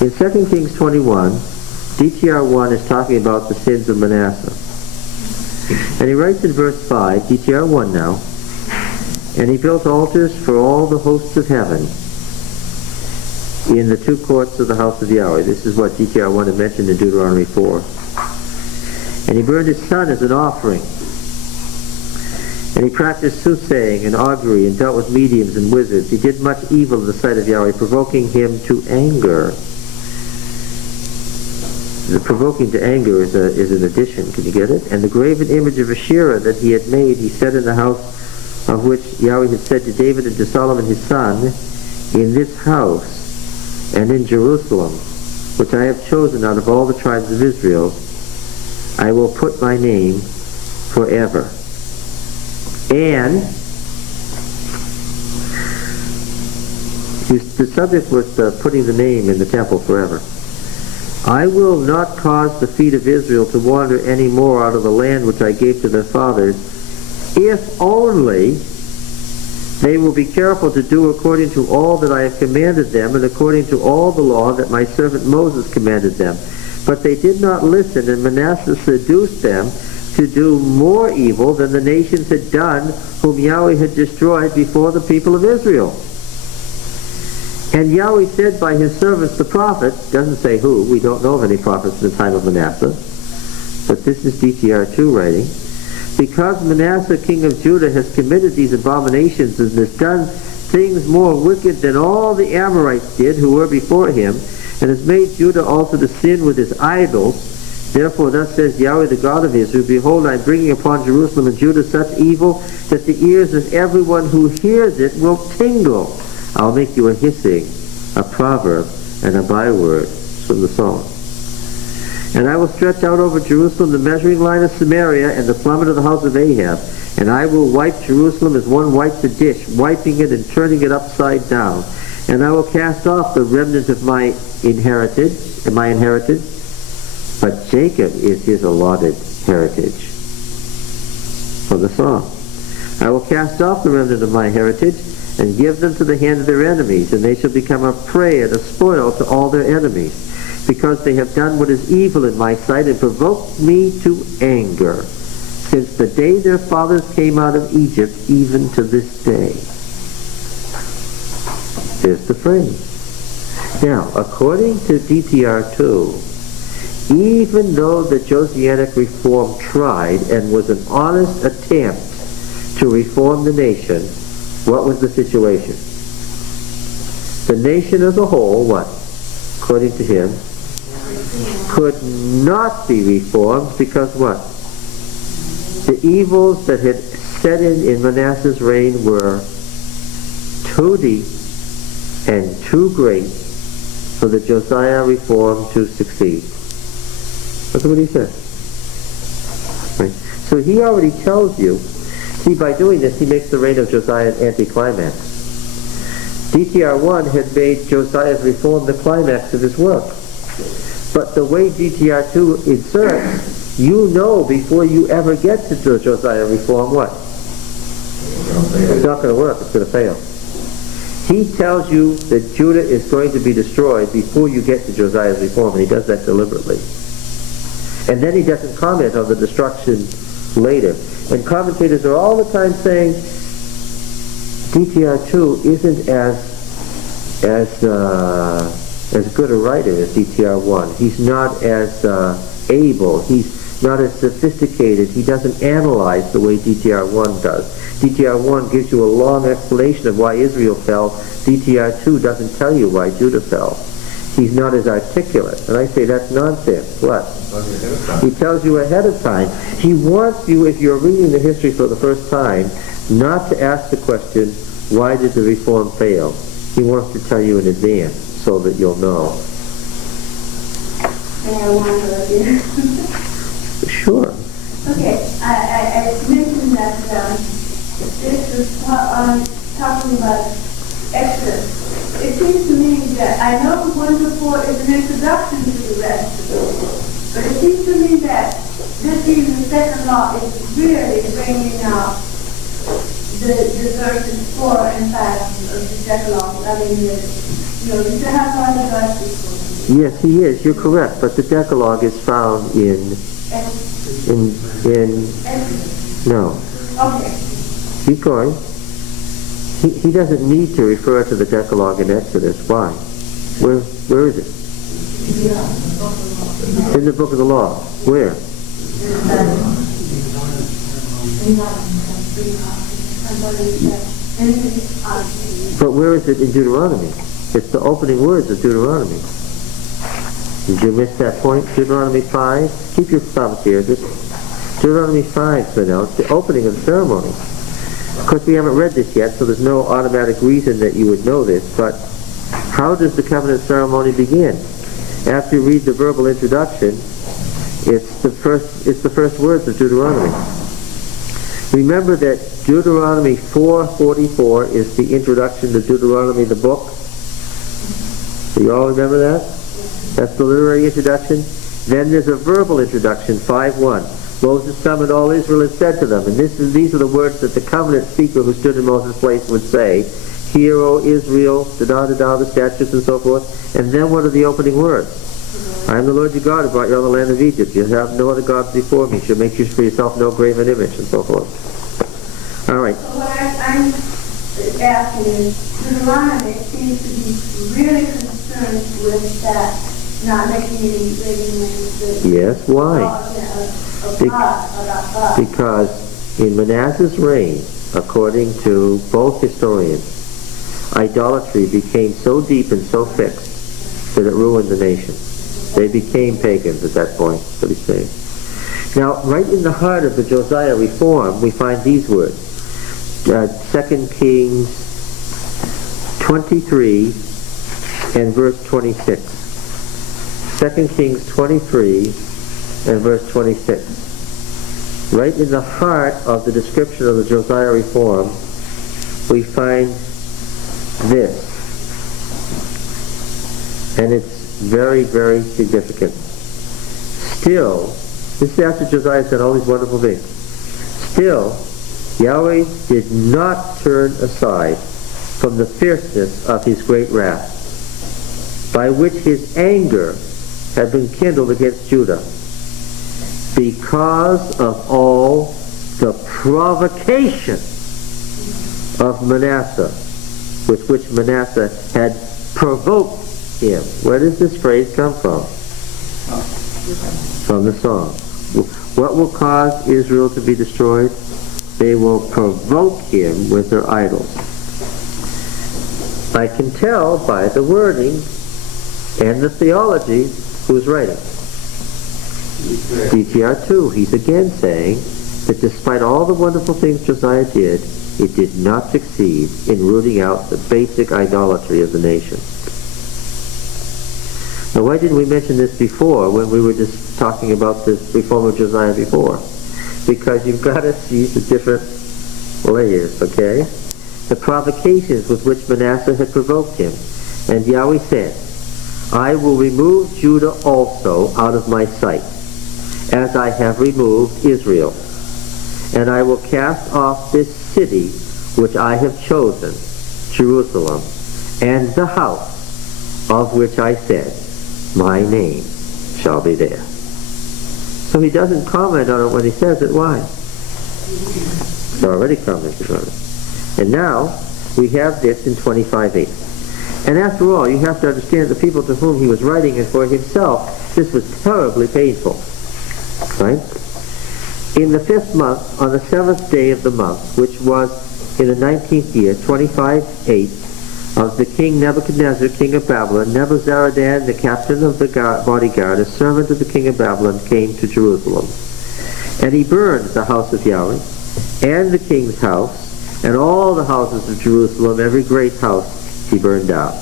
In 2 Kings 21, DTR1 is talking about the sins of Manasseh. And he writes in verse 5, DTR1 now, and he built altars for all the hosts of heaven in the two courts of the house of Yahweh. This is what DTR1 had mentioned in Deuteronomy 4. And he burned his son as an offering. And he practiced soothsaying and augury and dealt with mediums and wizards. He did much evil in the sight of Yahweh, provoking him to anger. The provoking to anger is an addition. Can you get it? And the graven image of Asherah that he had made, he set in the house of which Yahweh had said to David and to Solomon his son, in this house and in Jerusalem, which I have chosen out of all the tribes of Israel, I will put my name forever. And the subject was putting the name in the temple forever. I will not cause the feet of Israel to wander any more out of the land which I gave to their fathers, if only They will be careful to do according to all that I have commanded them, and according to all the law that my servant Moses commanded them. But they did not listen, and Manasseh seduced them to do more evil than the nations had done, whom Yahweh had destroyed before the people of Israel. And Yahweh said by his servants the prophets, doesn't say who, we don't know of any prophets in the time of Manasseh, but this is DTR2 writing, because Manasseh king of Judah has committed these abominations and has done things more wicked than all the Amorites did who were before him, and has made Judah also to sin with his idols, therefore thus says Yahweh the God of Israel, behold, I am bringing upon Jerusalem and Judah such evil that the ears of everyone who hears it will tingle. I'll make you a hissing, a proverb, and a byword. From the Psalm. And I will stretch out over Jerusalem the measuring line of Samaria and the plummet of the house of Ahab. And I will wipe Jerusalem as one wipes a dish, wiping it and turning it upside down. And I will cast off the remnant of my inheritance, but Jacob is his allotted heritage. From the Psalm. I will cast off the remnant of my heritage and give them to the hand of their enemies, and they shall become a prey and a spoil to all their enemies, because they have done what is evil in my sight and provoked me to anger, since the day their fathers came out of Egypt, even to this day. There's the phrase. Now, according to DTR2, even though the Josianic reform tried and was an honest attempt to reform the nation, what was the situation? The nation as a whole, what? According to him, could not be reformed because what? The evils that had set in Manasseh's reign were too deep and too great for the Josiah reform to succeed. That's what he said. Right? So he already tells you. See, by doing this, he makes the reign of Josiah an anticlimax. DTR1 had made Josiah's reform the climax of his work. But the way DTR2 inserts, you know before you ever get to the Josiah reform, what? It's not going to work. It's going to fail. He tells you that Judah is going to be destroyed before you get to Josiah's reform, and he does that deliberately. And then he doesn't comment on the destruction later. And commentators are all the time saying DTR2 isn't as good a writer as DTR1. He's not as able. He's not as sophisticated. He doesn't analyze the way DTR1 does. DTR1 gives you a long explanation of why Israel fell. DTR2 doesn't tell you why Judah fell. He's not as articulate. And I say that's nonsense. What? He tells you ahead of time. He wants you, if you're reading the history for the first time, not to ask the question, why did the reform fail? He wants to tell you in advance so that you'll know. May I wonder again? Sure. Okay, I mentioned that this is talking about Exodus. It seems to me that I know 1 to 4 is an introduction to the rest, but it seems to me that this even the second law is really bringing out the verses 4 and 5 of the second law. I mean, you still have all the verses. Yes, he is. You're correct. But the Decalogue is found in no. Okay. Keep going. He doesn't need to refer to the Decalogue in Exodus. Why? Where is it? In the book of the law. Where? But where is it in Deuteronomy? It's the opening words of Deuteronomy. Did you miss that point? Deuteronomy 5. Keep your thumbs here. Deuteronomy 5, so now it's the opening of the ceremony. Of course, we haven't read this yet, so there's no automatic reason that you would know this, but how does the covenant ceremony begin? After you read the verbal introduction, it's the first words of Deuteronomy. Remember that Deuteronomy 4:44 is the introduction to Deuteronomy the book. Do you all remember that? That's the literary introduction. Then there's a verbal introduction, 5:1. Moses summoned all Israel and said to them, and these are the words that the covenant speaker who stood in Moses' place would say, "Hear, O Israel, da-da-da-da, the statutes and so forth." And then what are the opening words? "I am the Lord your God who brought you out of the land of Egypt. You have no other gods before me. You shall make for yourself no graven image," and so forth. All right. So what I'm asking is, Deuteronomy seems to be really concerned with that, not making any graven images. Yes, why? Of God. Because in Manasseh's reign, according to both historians, idolatry became so deep and so fixed that it ruined the nation. They became pagans at that point, so to say. Now, right in the heart of the Josiah reform, we find these words. 2 Kings 23 and verse 26. 2 Kings 23 and verse 26. Right in the heart of the description of the Josiah reform, we find this. And it's very, very significant. Still, this is after Josiah said all these wonderful things. Still, Yahweh did not turn aside from the fierceness of his great wrath, by which his anger had been kindled against Judah, because of all the provocation of Manasseh, with which Manasseh had provoked him. Where does this phrase come from? From the song. What will cause Israel to be destroyed? They will provoke him with their idols. I can tell by the wording and the theology who's writing. DTR 2, he's again saying that despite all the wonderful things Josiah did, it did not succeed in rooting out the basic idolatry of the nation. Now, why didn't we mention this before when we were just talking about the reform of Josiah before? Because you've got to see the different layers, okay? The provocations with which Manasseh had provoked him. And Yahweh said, "I will remove Judah also out of my sight, as I have removed Israel. And I will cast off this city which I have chosen, Jerusalem, and the house of which I said, my name shall be there." So he doesn't comment on it when he says it. Why? He's already commented on it. And now we have this in 25:8. And after all, you have to understand the people to whom he was writing, and for himself, this was terribly painful. Right? In the 5th month, on the 7th day of the month, which was in the 19th year, 25:8, of the king Nebuchadnezzar, king of Babylon, Nebuzaradan, the captain of the bodyguard, a servant of the king of Babylon, came to Jerusalem. And he burned the house of Yahweh, and the king's house, and all the houses of Jerusalem, every great house he burned down.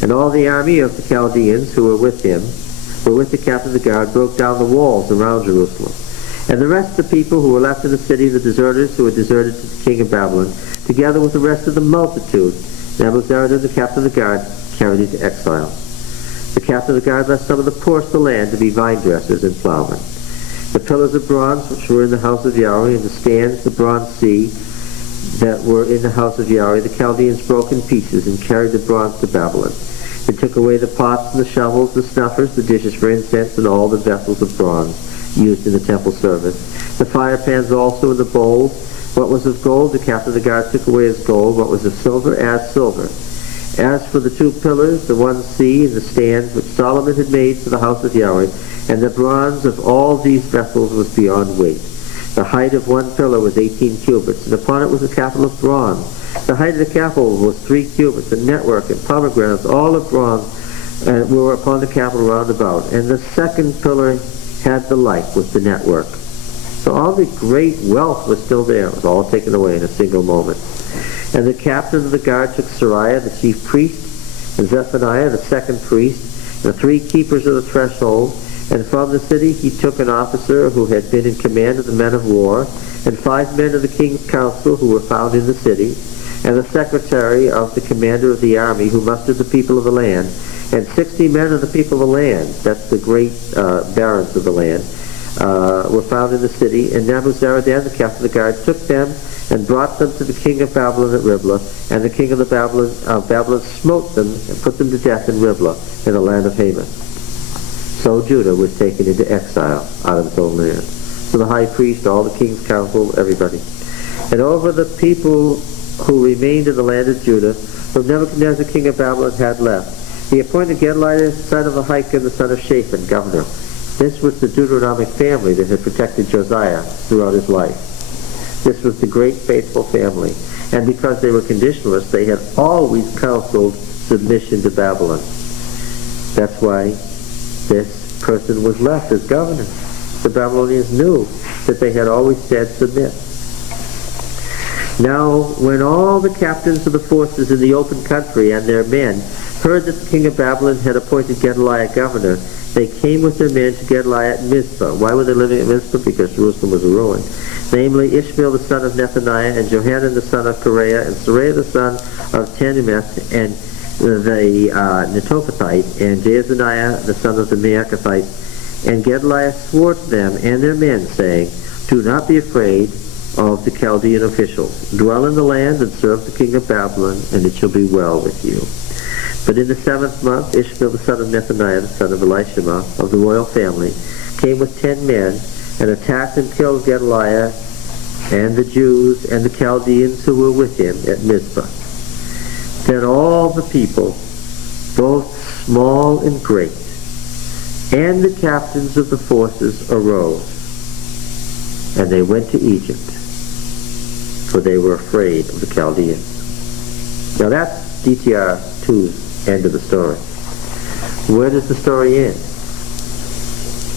And all the army of the Chaldeans who were with him, were with the captain of the guard, broke down the walls around Jerusalem. And the rest of the people who were left in the city, the deserters who had deserted to the king of Babylon, together with the rest of the multitude, Nebuzaradan, the captain of the guard, carried into exile. The captain of the guard left some of the poorest of the land to be vine dressers and plowmen. The pillars of bronze which were in the house of Yahweh, and the stands, the bronze sea, that were in the house of Yahweh, the Chaldeans broke in pieces and carried the bronze to Babylon. They took away the pots and the shovels, the snuffers, the dishes for incense, and all the vessels of bronze used in the temple service. The fire pans also and the bowls. What was of gold, the captain of the guard took away as gold. What was of silver, as silver. As for the 2 pillars, the one sea, and the stands which Solomon had made for the house of Yahweh, and the bronze of all these vessels was beyond weight. The height of one pillar was 18 cubits, and upon it was a capital of bronze. The height of the capital was 3 cubits, and network and pomegranates, all of bronze, were upon the capital round about. And the second pillar had the like with the network. So all the great wealth was still there. It was all taken away in a single moment. And the captain of the guard took Sariah, the chief priest, and Zephaniah, the second priest, and the 3 keepers of the threshold. And from the city he took an officer who had been in command of the men of war, and 5 men of the king's council who were found in the city, and the secretary of the commander of the army who mustered the people of the land, and 60 men of the people of the land, that's the great barons of the land, were found in the city, and Nebuzaradan, the captain of the guard, took them and brought them to the king of Babylon at Riblah, and the king of Babylon smote them and put them to death in Riblah, in the land of Hamath. So Judah was taken into exile out of its own land. So the high priest, all the king's council, everybody. And over the people who remained in the land of Judah, whom Nebuchadnezzar king of Babylon had left, he appointed Gedaliah, son of Ahikam, the son of Shaphan, governor. This was the Deuteronomic family that had protected Josiah throughout his life. This was the great faithful family. And because they were conditionalists, they had always counseled submission to Babylon. That's why this person was left as governor. The Babylonians knew that they had always said submit. Now, when all the captains of the forces in the open country and their men heard that the king of Babylon had appointed Gedaliah governor, they came with their men to Gedaliah at Mizpah. Why were they living at Mizpah? Because Jerusalem was a ruin. Namely, Ishmael the son of Nethaniah, and Johanan the son of Kareah, and Saraiah the son of Tanumeth, and the Netophathite, and Jaazaniah the son of the Maacathite. And Gedaliah swore to them and their men, saying, "Do not be afraid of the Chaldean officials. Dwell in the land and serve the king of Babylon, and it shall be well with you." But in the 7th month, Ishmael the son of Nethaniah, the son of Elishama, of the royal family, came with 10 men, and attacked and killed Gedaliah and the Jews and the Chaldeans who were with him at Mizpah. Then all the people, both small and great, and the captains of the forces arose, and they went to Egypt, for they were afraid of the Chaldeans. Now that's DTR 2's end of the story. Where does the story end?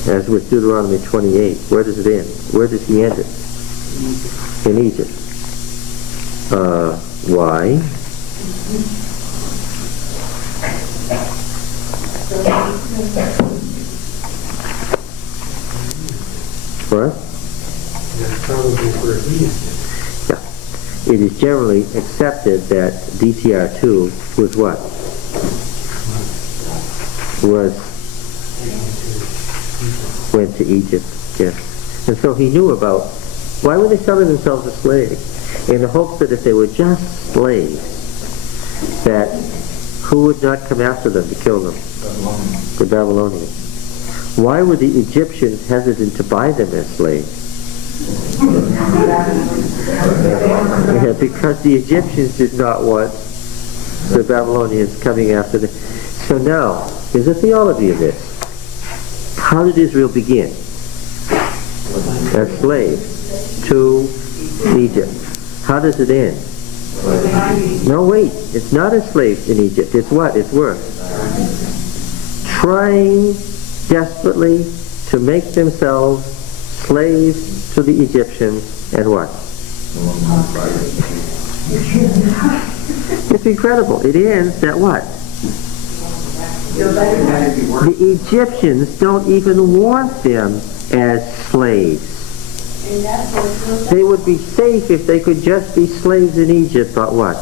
As with Deuteronomy 28, where does it end? Where does he end it? In Egypt. Why? What? That's probably where he ended. Yeah. It is generally accepted that DTR2 was what? Went to Egypt, yes. And so he knew about, why were they selling themselves as slaves? In the hopes that if they were just slaves, that who would not come after them to kill them? The Babylonians. Why were the Egyptians hesitant to buy them as slaves? Yeah, because the Egyptians did not want the Babylonians coming after them. So now, there's a theology of this. How did Israel begin? As slaves to Egypt. How does it end? No, wait. It's not as slaves in Egypt. It's what? It's worse. Trying desperately to make themselves slaves to the Egyptians, and what? It's incredible. It ends at what? The Egyptians don't even want them as slaves. They would be safe if they could just be slaves in Egypt, but what?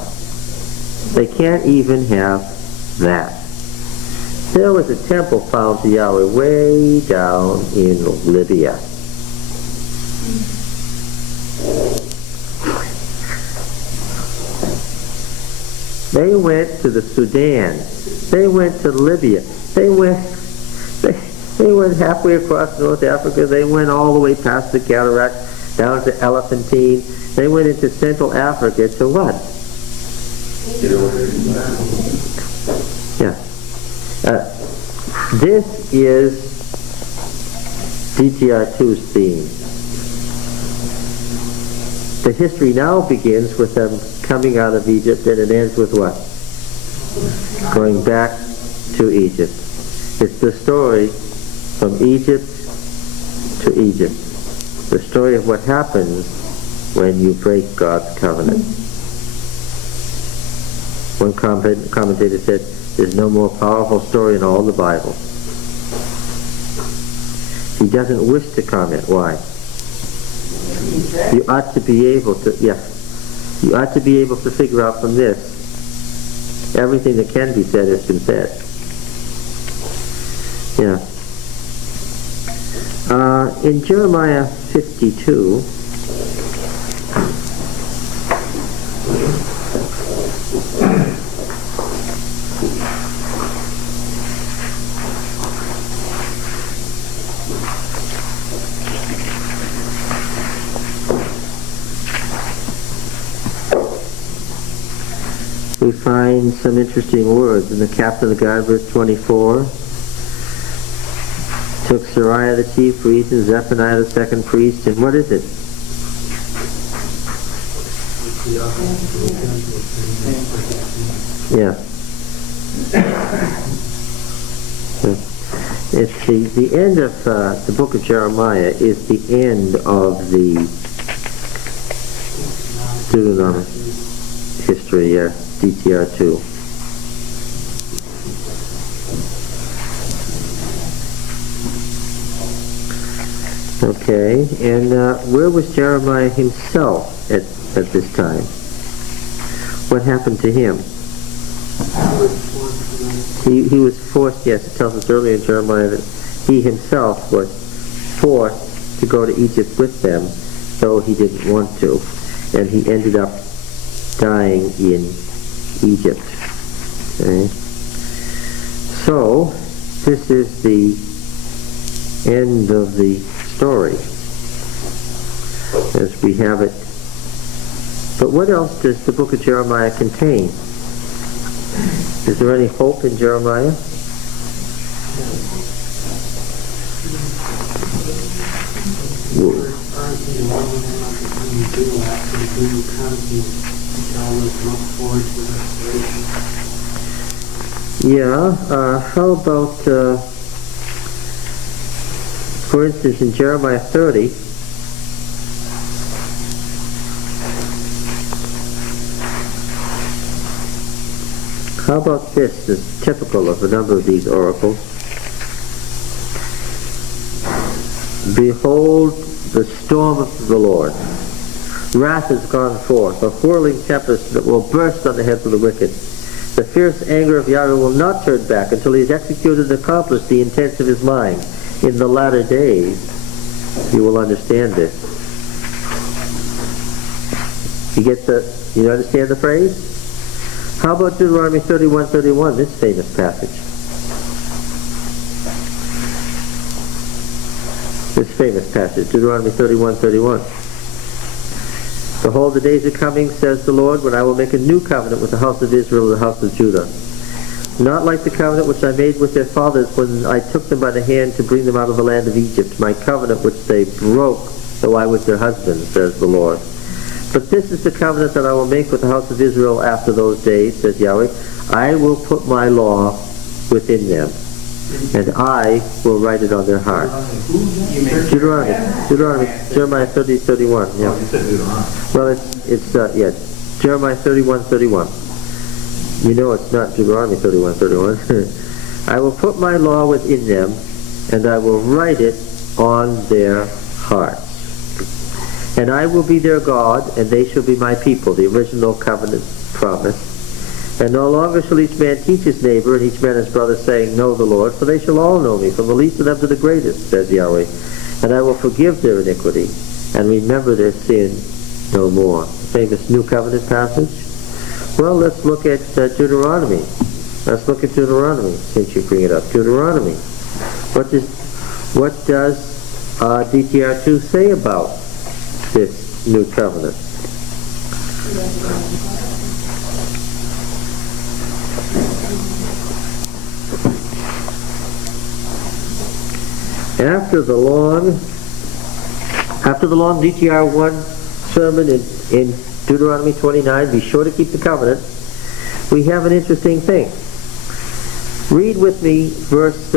They can't even have that. There was a temple found to Yahweh way down in Libya. They went to the Sudan. They went to Libya. They went halfway across North Africa. They went all the way past the cataract down to Elephantine. They went into Central Africa to what? Yeah. This is DTR2's theme. The history now begins with them coming out of Egypt, and it ends with what? Going back to Egypt. It's the story from Egypt to Egypt. The story of what happens when you break God's covenant. One commentator said, there's no more powerful story in all the Bible. He doesn't wish to comment. Why? You ought to be able to, you ought to be able to figure out from this, everything that can be said has been said. Yeah. In Jeremiah 52, we find some interesting words. In the captain of the guard, verse 24, took Sariah the chief priest and Zephaniah the second priest, and what is it? Yeah. It's the end of the book of Jeremiah is the end of the Deuteronomy history, DTR 2. Okay, and where was Jeremiah himself at this time? What happened to him? He was forced, yes, it tells us earlier in Jeremiah that he himself was forced to go to Egypt with them, though he didn't want to. And he ended up dying in Egypt. Okay? So, this is the end of the story as we have it. But what else does the book of Jeremiah contain? Is there any hope in Jeremiah? Yeah, how about, for instance, in Jeremiah 30, how about this? This is typical of a number of these oracles. Behold the storm of the Lord. Wrath has gone forth, a whirling tempest that will burst on the heads of the wicked. The fierce anger of Yahweh will not turn back until he has executed and accomplished the intents of his mind. In the latter days, you will understand this. You understand the phrase? How about Deuteronomy 31:31, this famous passage? This famous passage, Deuteronomy 31:31. Behold, the days are coming, says the Lord, when I will make a new covenant with the house of Israel and the house of Judah. Not like the covenant which I made with their fathers when I took them by the hand to bring them out of the land of Egypt, my covenant which they broke, though I was their husband, says the Lord. But this is the covenant that I will make with the house of Israel after those days, says Yahweh. I will put my law within them, and I will write it on their hearts. Deuteronomy, Jeremiah 30:31. Yeah. Well, it's Jeremiah 31:31. You know it's not Deuteronomy 31:31. I will put my law within them, and I will write it on their hearts. And I will be their God, and they shall be my people, the original covenant promise. And no longer shall each man teach his neighbor and each man his brother, saying, Know the Lord, for they shall all know me, from the least of them to the greatest, says Yahweh. And I will forgive their iniquity, and remember their sin no more. Famous New Covenant passage. Well, let's look at Deuteronomy. Let's look at Deuteronomy, since you bring it up. Deuteronomy. What does DTR2 say about this new covenant? After the long DTR1 sermon in Deuteronomy 29, be sure to keep the covenant, we have an interesting thing. Read with me verse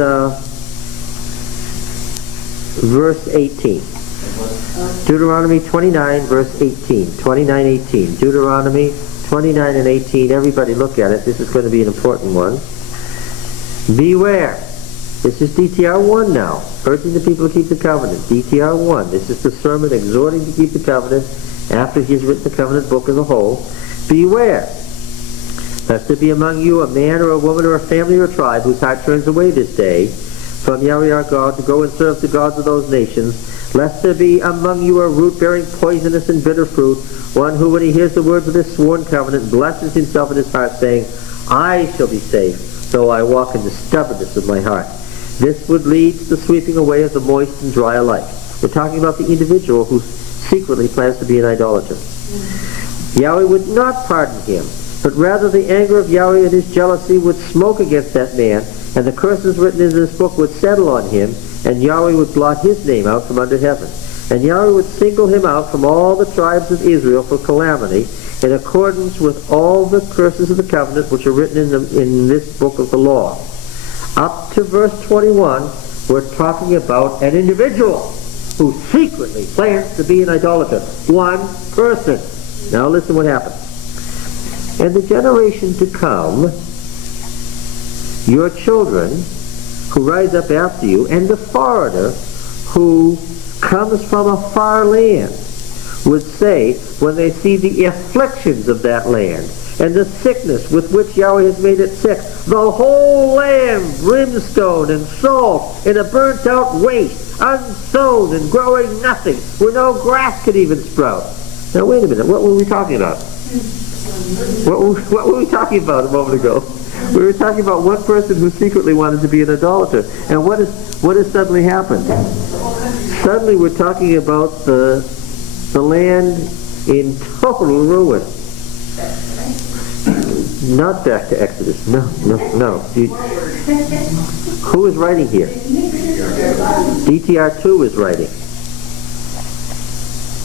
18. Deuteronomy 29, verse 18. 29:18. Deuteronomy 29 and 18. Everybody look at it. This is going to be an important one. Beware. This is DTR1 now, urging the people to keep the covenant. DTR1. This is the sermon exhorting to keep the covenant after he's written the covenant book as a whole. Beware, lest there be among you a man or a woman or a family or a tribe whose heart turns away this day from Yahweh our God to go and serve the gods of those nations, lest there be among you a root bearing poisonous and bitter fruit, one who, when he hears the words of this sworn covenant, blesses himself in his heart, saying, I shall be safe, though I walk in the stubbornness of my heart. This would lead to the sweeping away of the moist and dry alike. We're talking about the individual who secretly plans to be an idolater. Yahweh would not pardon him, but rather the anger of Yahweh and his jealousy would smoke against that man, and the curses written in this book would settle on him, and Yahweh would blot his name out from under heaven. And Yahweh would single him out from all the tribes of Israel for calamity, in accordance with all the curses of the covenant which are written in this book of the law. Up to verse 21, we're talking about an individual who secretly plans to be an idolater. One person. Now listen what happens. And the generation to come, your children who rise up after you, and the foreigner who comes from a far land, would say, when they see the afflictions of that land, and the sickness with which Yahweh has made it sick, the whole land brimstone and salt, in a burnt out waste, unsown and growing nothing, where no grass could even sprout. Now wait a minute, what were we talking about? What were we talking about a moment ago? We were talking about one person who secretly wanted to be an idolater. And what has suddenly happened? Suddenly we're talking about the land in total ruin. Not back to Exodus. No. Who is writing here? DTR2 is writing.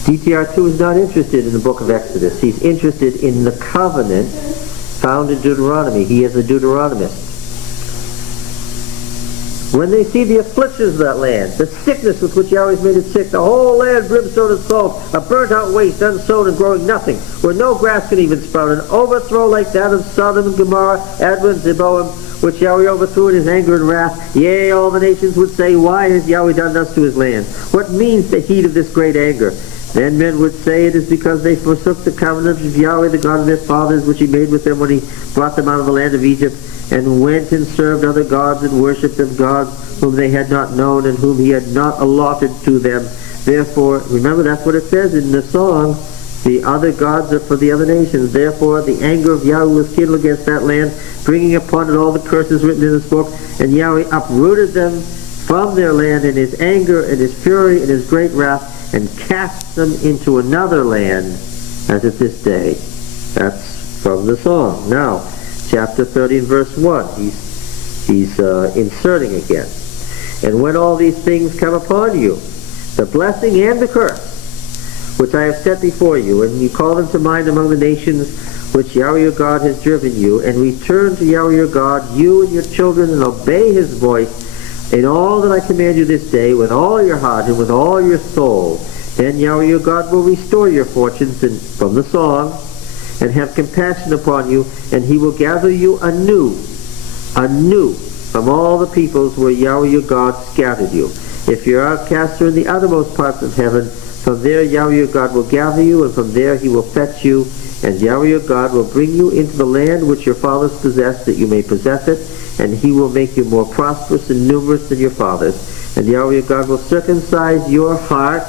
DTR2 is not interested in the book of Exodus. He's interested in the covenant found in Deuteronomy. He is a Deuteronomist. When they see the afflictions of that land, the sickness with which Yahweh has made it sick, the whole land brimstone and salt, a burnt out waste, unsown and growing nothing, where no grass can even sprout, an overthrow like that of Sodom and Gomorrah, Admah and Zeboim, which Yahweh overthrew in his anger and wrath. Yea, all the nations would say, why has Yahweh done thus to his land? What means the heat of this great anger? Then men would say it is because they forsook the covenant of Yahweh, the God of their fathers, which he made with them when he brought them out of the land of Egypt, and went and served other gods and worshipped them, gods whom they had not known and whom he had not allotted to them. Therefore, remember that's what it says in the song, the other gods are for the other nations. Therefore, the anger of Yahweh was kindled against that land, bringing upon it all the curses written in this book, and Yahweh uprooted them from their land in his anger and his fury and his great wrath, and cast them into another land as at this day. That's from the song. Now, chapter 30 and verse 1, he's inserting again. And when all these things come upon you, the blessing and the curse, which I have set before you, and you call them to mind among the nations which Yahweh your God has driven you, and return to Yahweh your God, you and your children, and obey his voice, in all that I command you this day, with all your heart and with all your soul, then Yahweh your God will restore your fortunes from the song, and have compassion upon you, and he will gather you anew, from all the peoples where Yahweh your God scattered you. If your outcasts are in the uttermost parts of heaven, from there Yahweh your God will gather you, and from there he will fetch you, and Yahweh your God will bring you into the land which your fathers possessed, that you may possess it, and he will make you more prosperous and numerous than your fathers. And Yahweh your God will circumcise your heart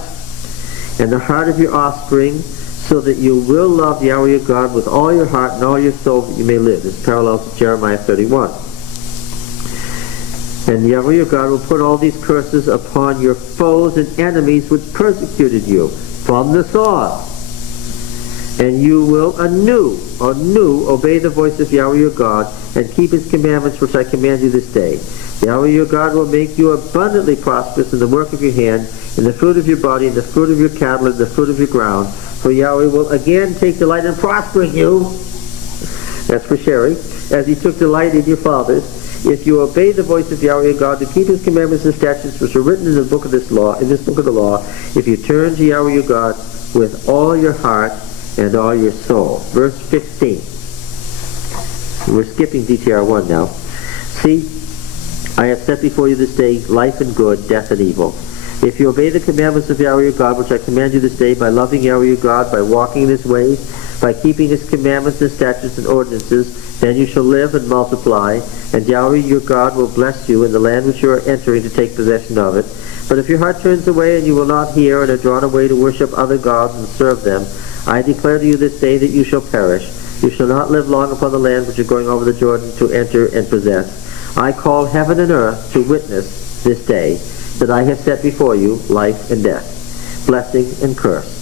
and the heart of your offspring, so that you will love Yahweh your God with all your heart and all your soul, that you may live. This parallels to Jeremiah 31. And Yahweh your God will put all these curses upon your foes and enemies which persecuted you, from the song. And you will anew obey the voice of Yahweh your God, and keep his commandments which I command you this day. Yahweh your God will make you abundantly prosperous in the work of your hand, in the fruit of your body, in the fruit of your cattle, and the fruit of your ground. For Yahweh will again take delight in prospering you. That's for Sherry. As he took delight in your fathers, if you obey the voice of Yahweh your God to keep his commandments and statutes which are written in the book of this law, in this book of the law, if you turn to Yahweh your God with all your heart and all your soul. Verse 15. We're skipping DTR 1 now. See, I have set before you this day life and good, death and evil. If you obey the commandments of Yahweh your God, which I command you this day, by loving Yahweh your God, by walking in his ways, by keeping his commandments and statutes and ordinances, Then you shall live and multiply, and Yahweh your God will bless you in the land which you are entering to take possession of it. But if your heart turns away and you will not hear and are drawn away to worship other gods and serve them, I declare to you this day that you shall perish. You shall not live long upon the land which you're going over the Jordan to enter and possess. I call heaven and earth to witness this day that I have set before you life and death, blessing and curse.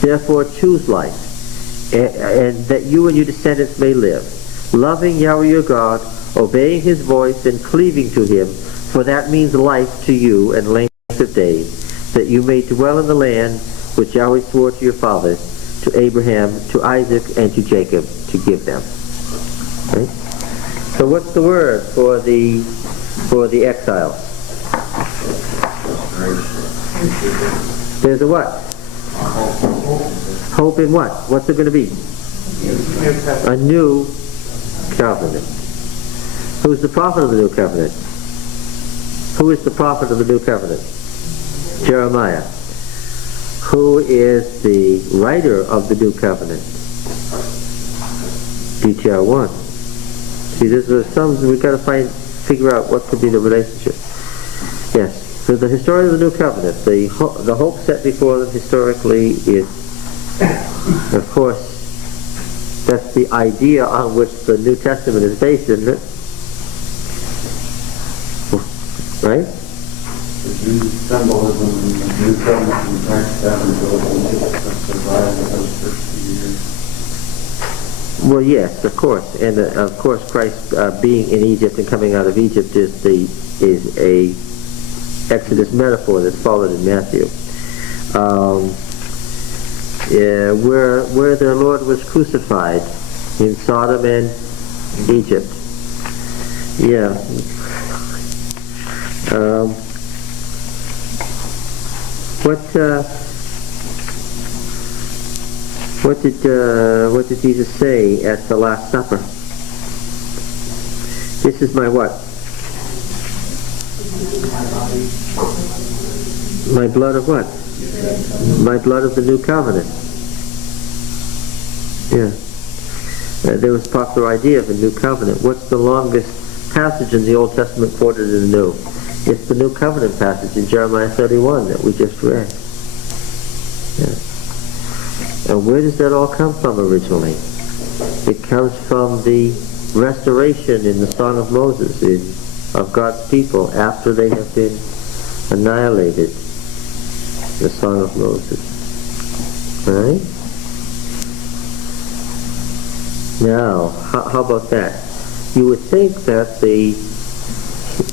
Therefore choose life, and that you and your descendants may live, loving Yahweh your God, obeying his voice and cleaving to him, for that means life to you and length of days, that you may dwell in the land which Yahweh swore to your fathers, to Abraham, to Isaac, and to Jacob, to give them. Right? So what's the word for the exiles? There's a what? Hope in what? What's it going to be? A new covenant. Who's the prophet of the new covenant? Who is the prophet of the new covenant? Jeremiah. Who is the writer of the new covenant? DTR 1. See, there's some we've got to figure out what could be the relationship. Yes. So the historian of the new covenant, the hope set before them historically is, of course, that's the idea on which the New Testament is based, isn't it? Right? The New symbolism and the New covenant and practice having to survive those first few years. Well, yes, of course, and of course, Christ being in Egypt and coming out of Egypt is a Exodus metaphor that's followed in Matthew, where their Lord was crucified in Sodom and Egypt. Yeah. What did Jesus say at the Last Supper? This is my what? My blood of what? My blood of the new covenant. Yeah. There was a popular idea of a new covenant. What's the longest passage in the Old Testament quoted in the New? It's the New Covenant passage in Jeremiah 31 that we just read. Yeah. And where does that all come from originally? It comes from the restoration in the Song of Moses of God's people after they have been annihilated. The Song of Moses. Right? Now, how about that? You would think that the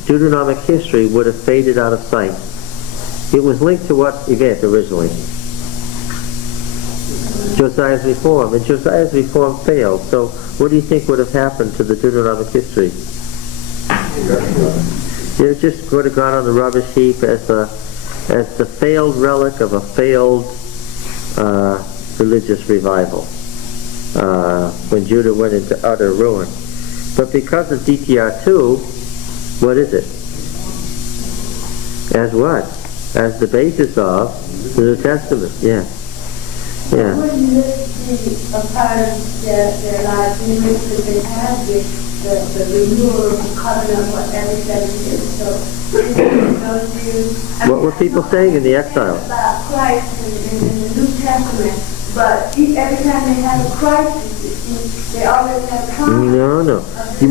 Deuteronomic history would have faded out of sight. It was linked to what event originally? Josiah's reform. And Josiah's reform failed. So what do you think would have happened to the Deuteronomic history? It just would have gone on the rubbish heap as the failed relic of a failed religious revival when Judah went into utter ruin. But because of DTR2, what is it? As what? As the basis of the New Testament. Yeah. Yeah. Wouldn't this be a part of their lives in which they had the renewal of the covenant every 7 years? So in those years, What were people saying in the exile? About Christ in the New Testament, but every time they have a crisis, they always have conflict. No.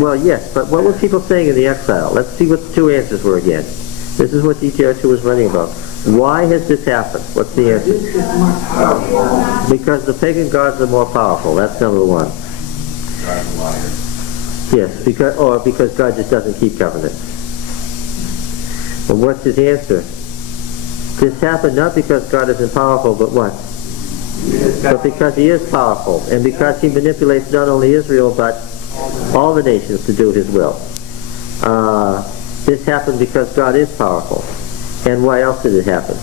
Well, yes, but what were people saying in the exile? Let's see what the two answers were again. This is what DTR2 was writing about. Why has this happened? What's the answer? Because the pagan gods are more powerful. That's number one. God's liar. Yes, because God just doesn't keep covenant. And what's his answer? This happened not because God isn't powerful, but what? But because he is powerful, and because he manipulates not only Israel, but all the nations to do his will. This happened because God is powerful. And why else did it happen?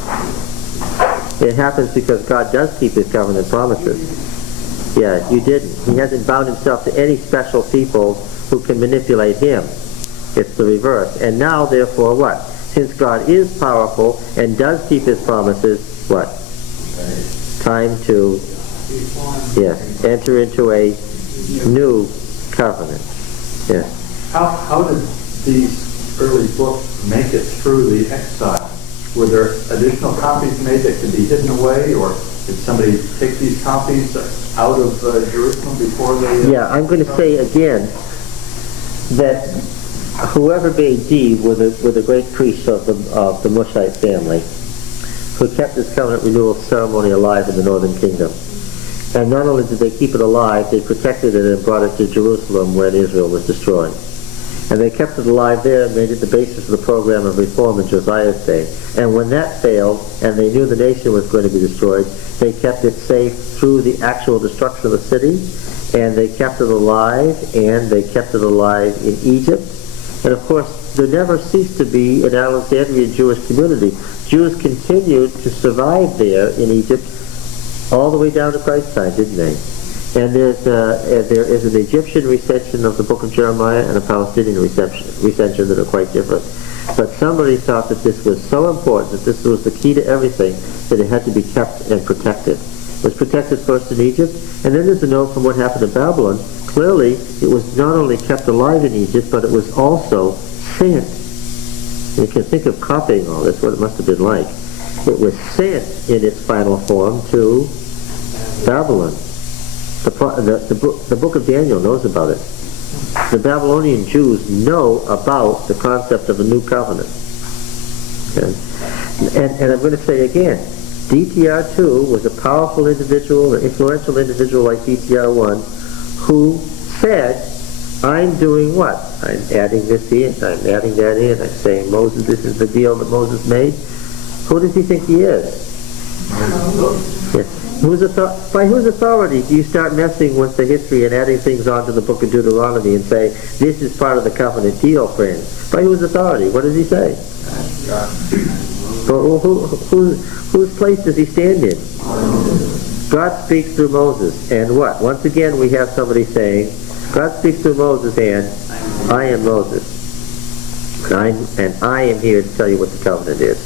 It happens because God does keep his covenant promises. Yeah, you didn't. He hasn't bound himself to any special people who can manipulate him. It's the reverse. And now, therefore, what? Since God is powerful and does keep his promises, what? Time to, yes, enter into a new covenant. Yes. How did these early books make it through the exile? Were there additional copies made that could be hidden away, or did somebody take these copies out of Jerusalem before they... Yeah, I'm going to say again that whoever made D were the great priests of the Mushite family, who kept this covenant renewal ceremony alive in the northern kingdom. And not only did they keep it alive, they protected it and brought it to Jerusalem when Israel was destroyed. And they kept it alive there and made it the basis of the program of reform in Josiah's day. And when that failed, and they knew the nation was going to be destroyed, they kept it safe through the actual destruction of the city, and they kept it alive, and they kept it alive in Egypt. And of course, there never ceased to be an Alexandrian Jewish community. Jews continued to survive there in Egypt all the way down to Christ's time, didn't they? And there is an Egyptian recension of the book of Jeremiah and a Palestinian recension that are quite different. But somebody thought that this was so important, that this was the key to everything, that it had to be kept and protected. It was protected first in Egypt, and then there's a note from what happened in Babylon. Clearly, it was not only kept alive in Egypt, but it was also sent. You can think of copying all this, what it must have been like. It was sent in its final form to Babylon. The book of Daniel knows about it. The Babylonian Jews know about the concept of a new covenant. And I'm going to say again, DTR2 was a powerful individual, an influential individual like DTR1, who said, I'm doing what? I'm adding this in, I'm adding that in, I'm saying, Moses, this is the deal that Moses made. Who does he think he is? Yes. By whose authority do you start messing with the history and adding things onto the book of Deuteronomy and say, this is part of the covenant deal, friends? By whose authority? What does he say? Well, whose place does he stand in? God speaks through Moses. And what? Once again, we have somebody saying, God speaks through Moses, and I am Moses. And I am here to tell you what the covenant is.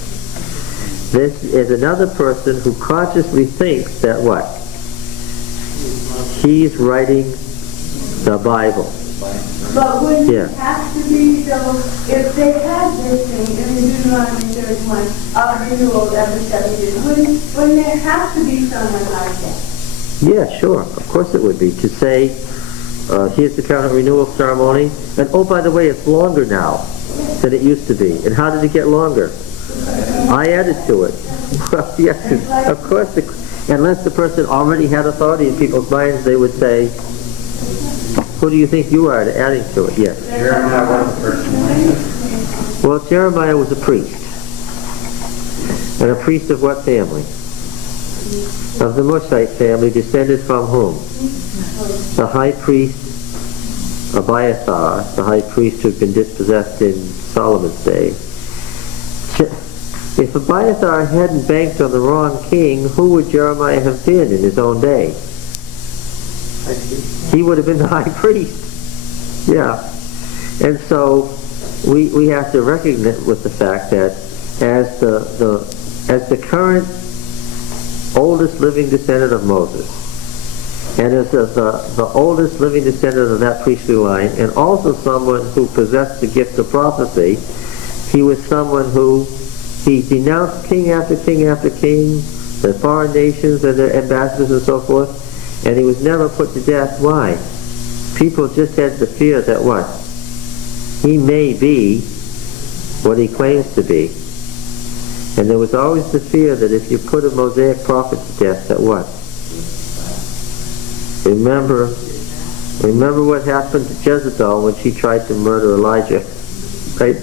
This is another person who consciously thinks that what? He's writing the Bible. But wouldn't Yeah. it have to be, so if they had this thing in Deuteronomy 31, of renewal every 7 years, wouldn't there have to be someone like that? Yeah, sure. Of course it would be. To say, here's the covenant renewal ceremony, and oh, by the way, it's longer now than it used to be. And how did it get longer? I added to it. Well, yes, of course. Unless the person already had authority in people's minds, they would say, who do you think you are to adding to it? Yes. Jeremiah was the first. Well, Jeremiah was a priest. And a priest of what family? Of the Mushite family, descended from whom? The high priest Abiathar, the high priest who had been dispossessed in Solomon's day. If Abiathar hadn't banked on the wrong king, who would Jeremiah have been in his own day? He would have been the high priest. Yeah. And so we have to recognize with the fact that as the current oldest living descendant of Moses, and as the oldest living descendant of that priestly line, and also someone who possessed the gift of prophecy, he was someone who he denounced king after king after king, the foreign nations and their ambassadors and so forth, and he was never put to death. Why? People just had the fear that what? He may be what he claims to be. And there was always the fear that if you put a Mosaic prophet to death, that what? Remember what happened to Jezebel when she tried to murder Elijah, right?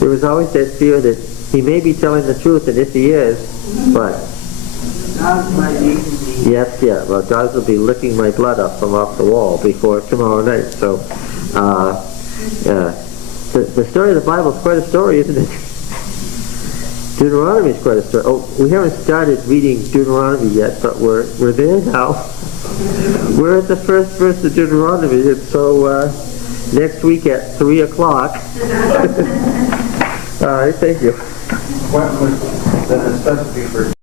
There was always that fear that he may be telling the truth, and if he is, what? Yes, yeah. Well, God will be licking my blood up from off the wall before tomorrow night. So, the story of the Bible is quite a story, isn't it? Deuteronomy is quite a story. Oh, we haven't started reading Deuteronomy yet, but we're there now. We're at the first verse of Deuteronomy, and so next week at 3 o'clock. All right, thank you. What was the necessity for